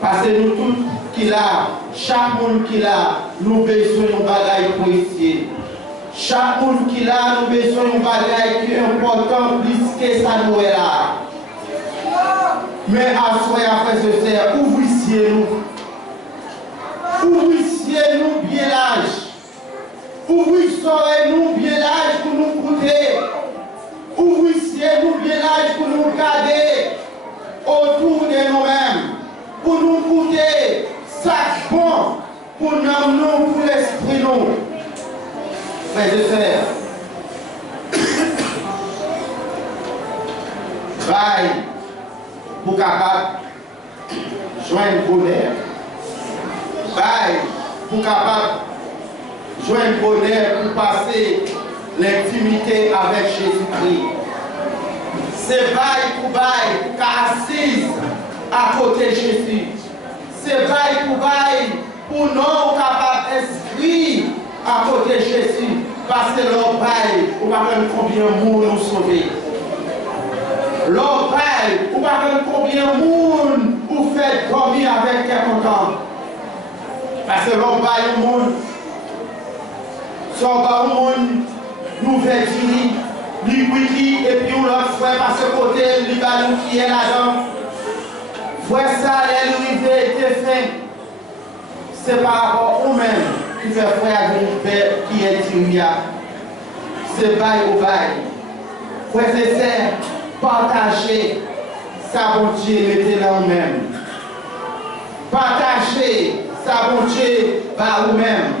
Parce que nous tous qui là, chaque monde qui là, nous besoin de bagaille pour ici. Chaque monde qui là, nous besoin de bagaille qui est important plus que ça nous est là. Mais à soi, après ce faire, ouvrissez-nous. Ouvrissez-nous bien l'âge. Ouvrissez-nous bien l'âge pour nous coûter. Ouvrissez-nous bien l'âge pour nous garder autour de nous-mêmes. Pour nous coûter ça bon pour nous, pour l'esprit nous. Frères et sœurs, bail pour capable joindre bonheur. Bail pour capable joindre bonheur pour passer l'intimité avec Jésus-Christ. C'est bail pour assise à côté de Jésus. C'est bail pour nous capables d'inscrire à côté de Jésus. Parce que leur bail, on va voir combien de monde nous sauver. Leur bail, on va voir combien de monde vous fait dormir avec quelqu'un. Parce que leur bail, le monde, son monde nous fait dire, lui, et puis on l'autre frère par ce côté, lui, qui est là-dedans. Frère, ça, les était fait. C'est par rapport au même qui fait frère qui est Syria. C'est bail au bail. Frère, c'est ça, partager sa bonté, mettez là vous-même. Partager sa bonté par vous-même.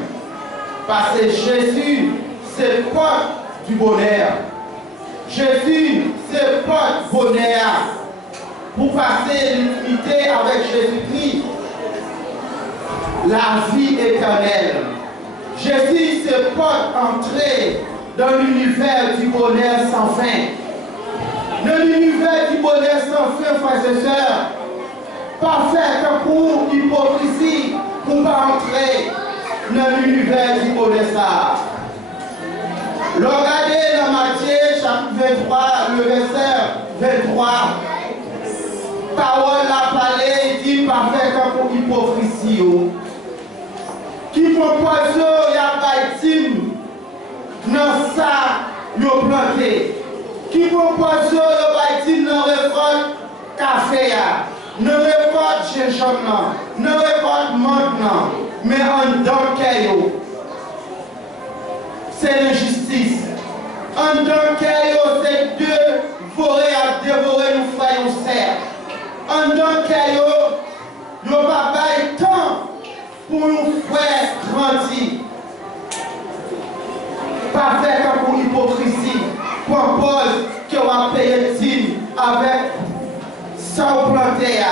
Parce que Jésus, c'est porte du bonheur. Jésus, c'est porte bonheur. Pour passer l'intimité avec Jésus-Christ, la vie éternelle. Jésus se porte entrer dans l'univers du bonheur sans fin. Dans l'univers du bonheur sans fin, frères et sœurs, pas faire que pour hypocrisie, pour pas entrer dans l'univers du bonheur ça. Regardez dans Matthieu chapitre 23, le verset 23. Parole la parler, dit parfait comme hypocrisie. Qui propose y'a pas intime dans ça yo planté. Qui propose y'a pas intime dans récolte café ne récolte gingembre ne récolte menthe mais en dans c'est l'injustice. En dans c'est deux forêts à dévorer nous frères nous serre. En tant que yo pas bail temps pour nous frère grandit. Pas faire comme hypocrisie. Propose que vous payez avec sans planter.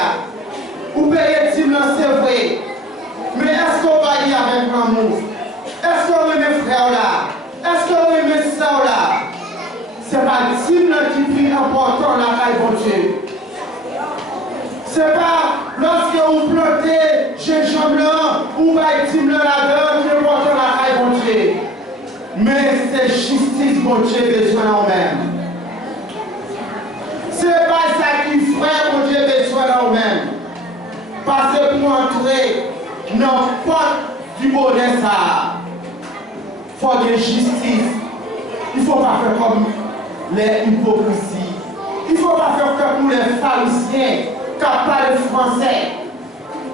Vous payez c'est vrai. Mais est-ce qu'on va y avec l'amour? Est-ce qu'on met mes frères là? Est-ce qu'on met mes soeurs là? C'est pas le signe qui est plus important la caille de Dieu. C'est pas lorsque vous plantez gingembre là, ou va-t-il là-dedans qui est important la caille de Dieu. Mais c'est justice mon Dieu besoin en même. C'est pas ça qui frère mon Dieu besoin en même. Parce que pour entrer n'importe du bonheur ça, il faut de justice. Il ne faut pas faire comme les hypocrisies. Il ne faut pas faire comme les pharisiens qui parlent français.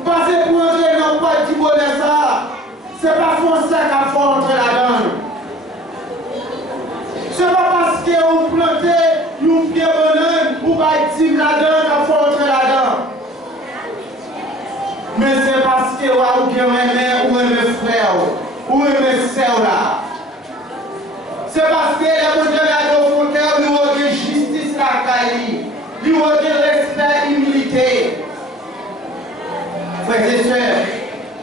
Parce que pour entrer n'importe du bonheur ça, ce n'est pas français qui faut entrer là-dedans. Ce n'est pas parce que vous plantez un pied bonheur ou pas être là-dedans qu'il faut entrer là-dedans. Mais c'est parce que vous aimez ou aimez frère ou aimez sœur là. C'est parce que les gens de vos cœur lui ont de justice la caille, lui ont de respect et humilité. Frères et sœurs,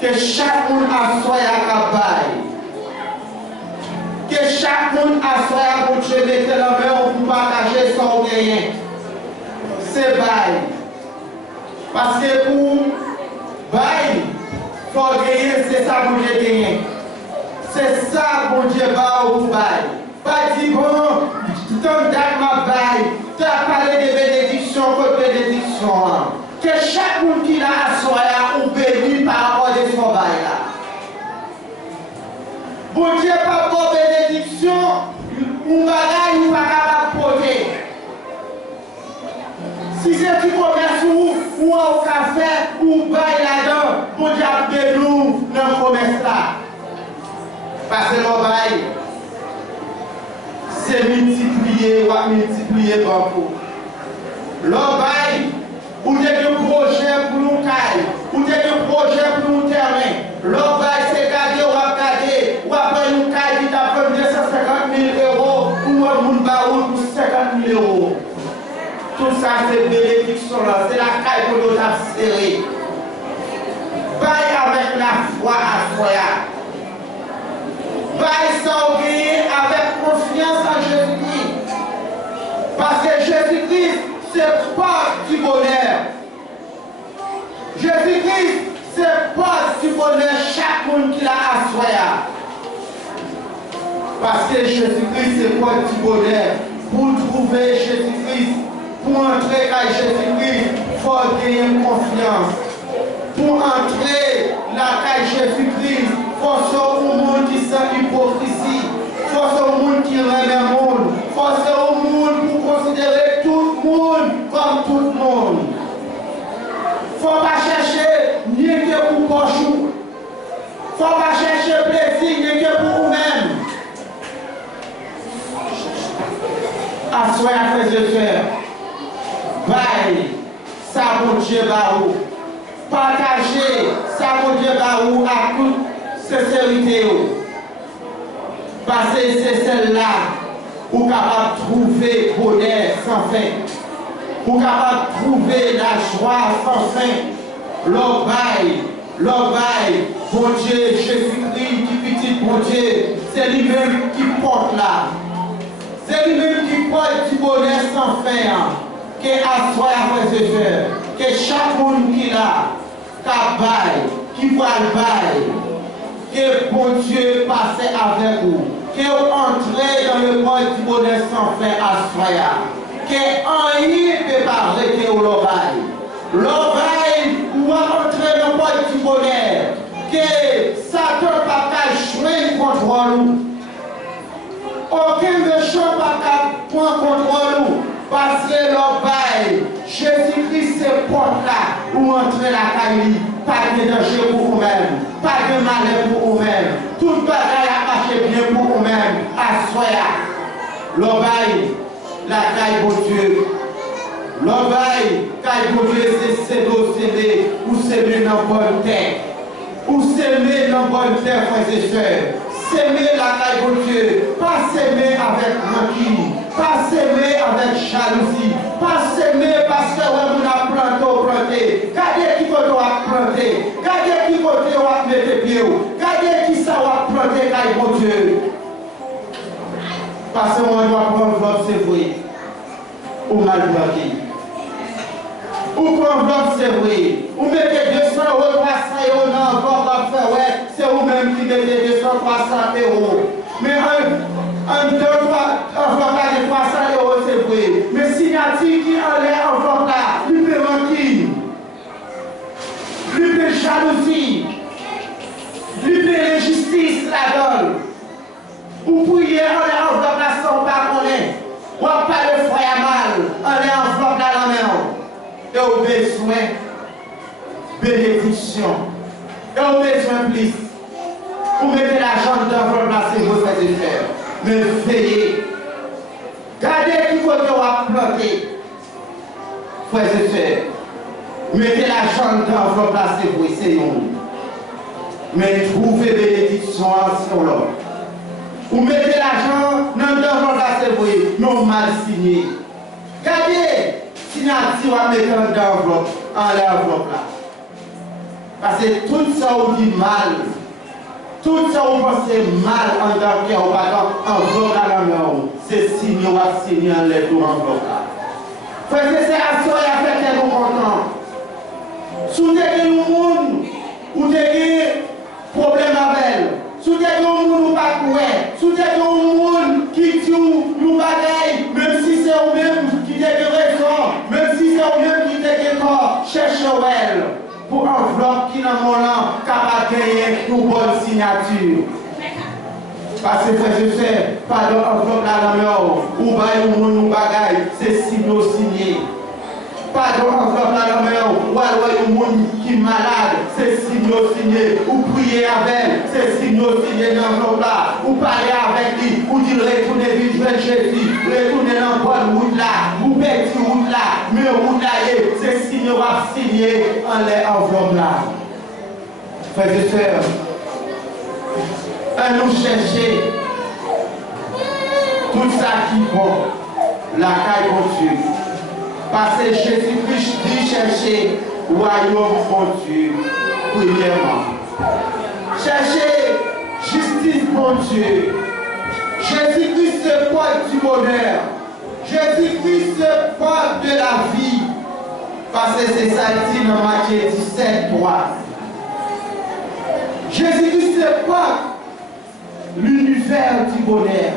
que chaque monde a soi à cabaye. Que chaque monde a soi pour Dieu mettre la main pour partager son gain. C'est bail. Parce que pour bail, il faut gagner, c'est ça pour Dieu gagner. C'est ça pour Dieu va au bail. Pas dit bon, ton date ma bail, tu as parlé de bénédiction contre bénédiction. Que chaque monde qui l'a assoya ou béni par rapport à son bail là. Bon Dieu pas pour bénédiction, ou bagaille ou pas capable de poser. Si c'est du commerce ou au café ou bail là-dedans, bon Dieu a béni dans le commerce là. Parce que le bail, c'est multiplié ou multiplié par vous. Le bail, ou des projets pour nous cailler, ou des projets pour nous terrain. Le bail, c'est garder ou après nous cailler qui t'a fait 250 000 euros ou un monde baoul pour 50 000 euros. Tout ça, c'est bénédiction là, c'est la caille pour nous serrer. Bail avec la foi à soi. Bail sans oublier avec confiance en Jésus-Christ. Parce que Jésus-Christ, c'est pas du bonheur. Jésus-Christ, c'est pas du bonheur chaque monde qui l'a assoyé. Parce que Jésus-Christ, c'est pas du bonheur. Pour trouver Jésus-Christ, pour entrer à Jésus-Christ, il faut gagner confiance. Pour entrer là à Jésus-Christ, il faut que le monde qui sent l'hypocrisie. Il faut que le monde qui remet le monde. Il faut que le monde pour considérer tout le monde comme tout le monde. Il ne faut pas chercher ni que pour pochou. Il ne faut pas chercher plaisir ni que pour vous-même. Assoyez à frères et sœurs. Bye. Ça, mon Dieu, baou. Partagez ça, mon Dieu, baou, à toute sincérité. Parce que c'est celle-là où vous capable de trouver bonheur sans fin. Vous capable de trouver la joie sans fin. L'obaï, bon Dieu, Jésus-Christ, qui petit bon Dieu, c'est lui-même qui porte là. C'est lui-même qui porte du bonheur sans fin. Que assoit à ses frères, que chaque monde qui l'a, qui voit le bail, que bon Dieu passe avec vous, que vous entrez dans le monde du bonheur sans fin à soya, que rien ne peut pas arrêter au l'obaï. L'obaï, ou entrer dans le monde du bonheur, que Satan ne peut pas jouer contre nous. Aucun méchant ne peut pas prendre contre nous. Parce que l'obaï, Jésus-Christ se porte là où entrer la caille, pas de danger pour vous-même, pas de malheur pour vous-même. Tout bagaille a marché bien pour vous-même. Assoya. L'obaï, la caille pour Dieu. L'obaï, caille pour Dieu, c'est s'aimer ou s'aimer dans bonne terre. Ou s'aimer dans bonne terre, frères et sœurs. S'aimer la caille de Dieu. Pas s'aimer avec rancune. Pas s'aimer avec jalousie. Pas s'aimer parce que on a planté ou planté. Gardez qui côté on a planté. Gardez qui côté on a mis les pieds. Gardez qui ça on a planté caille de Dieu. Parce qu'on doit prendre l'homme, c'est vrai. Ou mal planté. Ou prendre l'homme, c'est vrai. Ou mettez 200 euros, 300 euros dans l'enveloppe, c'est vous-même qui mettez 200, 300 euros. Mais un 2, 3, enveloppe de 300 euros, c'est vrai. Mais signature qui enlève enveloppe là, lui fait rancune, lui fait jalousie, lui fait injustice là-dedans. Ou priez enlève enveloppe là sans pas connaître. Ou pas le frère mal, enlève enveloppe là dans la main. Et au besoin bénédiction. Et au besoin plus. Vous mettez l'argent dans votre place et vous faites faire. Mais veillez. Gardez qui côté on a planté. Frères et sœurs. Mettez l'argent dans votre place et vous essayons. Mais trouvez bénédiction sur l'autre. Vous mettez l'argent dans votre place et vous non mal signé. Gardez. Signature à mettre dans l'enveloppe, en l'enveloppe là. Parce que tout ça on dit mal, tout ça on pense mal en tant que ou pas dans enveloppe là la main, c'est signé ou à signer en lettre ou enveloppe là. Frère, c'est à ça il a fait que nous content. Si vous avez un monde, vous avez problème avec elle. Si vous avez un monde ou pas courir, si vous avez un monde qui dit nous bagaille, même si c'est vous-même qui avez raison, même si c'est vous-même qui avez tort, cherchez elle pour enveloppe qui dans mon nom capable de gagner une bonne signature. Parce que frère et sœur, pas d'enveloppe là dans le ou bail ou monde ou bagaille, c'est signé. Pas d'enveloppe là dans le ou alors un monde qui est malade, c'est signé. Ou prier avec, c'est signé dans l'enveloppe là. Ou parler avec lui, ou dire retournez vite vers Jésus, retournez dans la bonne route là, ou petit route là, mais route là, c'est signé en les enveloppes là. Frères et sœurs, à nous chercher tout ça qui est bon, la caille pour Dieu. Parce que Jésus-Christ dit chercher royaume pour Dieu, premièrement. Chercher justice pour Dieu. Jésus-Christ se porte du bonheur. Jésus-Christ se porte de la vie. Parce que c'est ça dit dans Matthieu 17, 3. Jésus-Christ se porte l'univers du bonheur.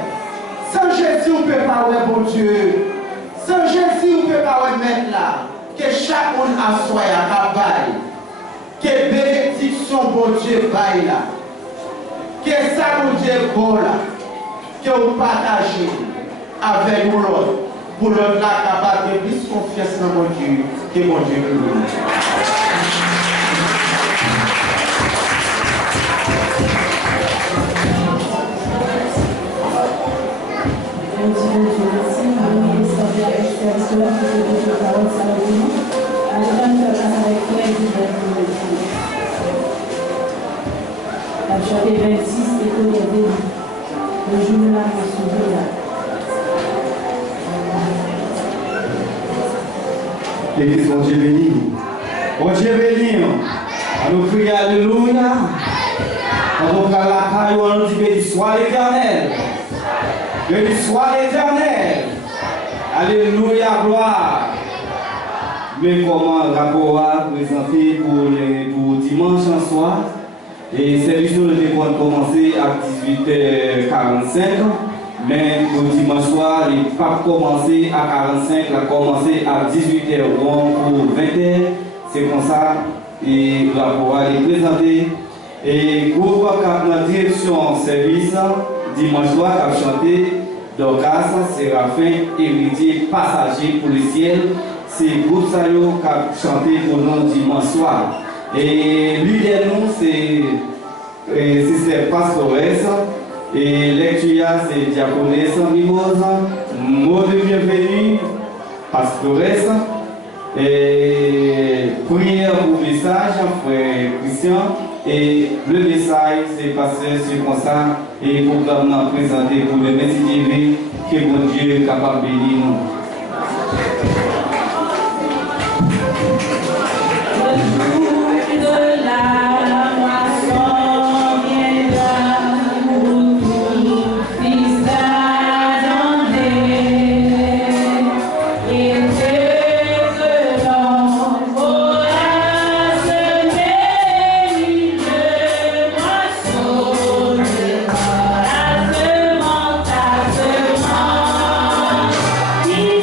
Sans Jésus, on ne peut pas voir bon Dieu. Sans Jésus, on ne peut pas mettre là. Que chaque monde a soi à bail. Que bénédiction pour Dieu bail là. Que ça pour Dieu bon là. Que vous partagez avec nous l'autre. Pour l'autre là capable de plus confiance dans mon Dieu. Que mon Dieu nous. Chapitre 26, le journal de L'église, bon Dieu béni. Bon Dieu béni. On nous prie alléluia. On nous prend la caille, on nous dit béni soit l'Éternel. Béni soit l'Éternel. Alléluia, gloire. Mais comment rapport à présenter pour dimanche en soir? Et cette émission va commencer à 18h45. Mais pour dimanche soir, il n'a pas commencé à 45, il a commencé à 18h pour 20h. C'est comme ça et va pouvoir les présenter. Et groupe qui a la direction service, dimanche soir, qui a chanté Dorcas, Séraphin, héritier, passager pour le ciel. C'est le groupe Sayo qui a chanté pour nous dimanche soir. Et l'idée nous, c'est Sister Pastoresse. Et lecture, c'est Diaconesse Mimose. Mot de bienvenue, Pastoresse. Et prière pour message, frère Christian. Et le message, c'est passé sur comme ça. Et pour nous présenter pour le Messie TV, que bon Dieu est capable de bénir nous. He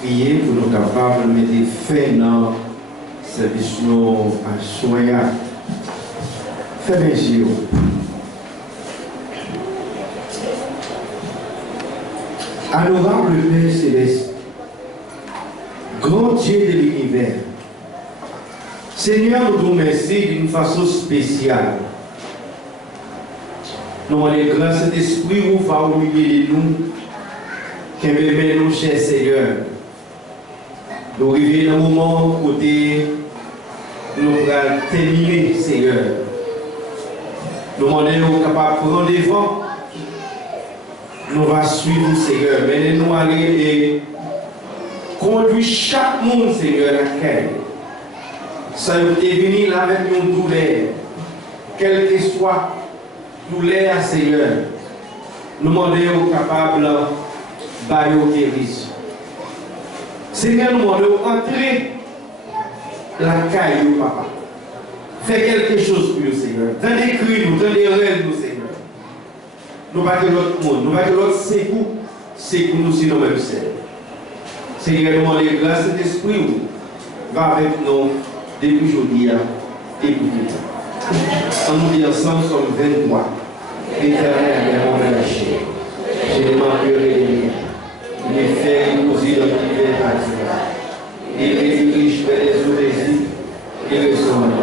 prier pour nous capables de mettre fin dans le service à soya. Fais mes yeux. Adorable Père Céleste, grand Dieu de l'univers, Seigneur, nous te remercions d'une façon spéciale. Nous demandons grâce à l'Esprit où va au milieu de nous, qui me nous, cher Seigneur. Nous arrivons dans le moment où nous allons terminer, Seigneur. Nous demandons capable de prendre devant. Nous allons suivre, Seigneur. Mais nous allons aller conduire chaque monde, Seigneur, à laquelle. Ça est venu là avec une douleur, quelle que soit douleur, Seigneur. Nous demandons capable de guérison. Seigneur, nous demandons entrer la caille, papa. Fais quelque chose pour nous, Seigneur. Dans les cris, nous, dans les rêves, nous, Seigneur. Nous ne pas que l'autre monde, nous ne pas que l'autre c'est pour nous, si nous-mêmes, Seigneur, nous demandons grâce à l'Esprit, va avec nous. Depuis aujourd'hui, et pour tout le temps. En nous disant ensemble, nous sommes 23. L'éternel est mon lâché. J'ai demandé les mes faits, nous y dans l'univers naturel. Il me dirige vers les eaux des îles, il résonne.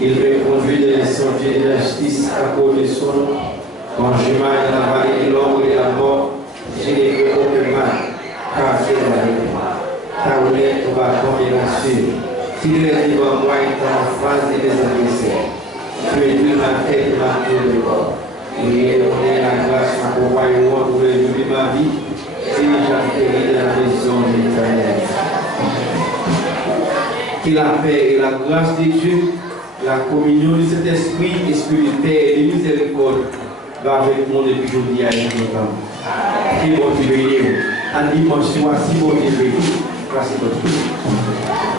Il me conduit dans les sentiers de la justice à cause de son nom. Quand je marche dans la vallée de l'ombre et de la mort, je n'ai fait aucun mal, car c'est la vie. Ta roulette va tomber là-dessus. S'il est devant moi, il est en face de mes adversaires. Tu es plus ma tête et ma tour de corps. Il est donné la grâce à mon royaume pour le de ma vie. C'est déjà péri dans la maison de l'Éternel. Que la paix et la grâce de Dieu, la communion de cet esprit, esprit de paix et de miséricorde, va avec moi depuis aujourd'hui à l'éternel. Et bon Dieu béni. Un dimanche soir, si bon Dieu béni. Grâce à Dieu.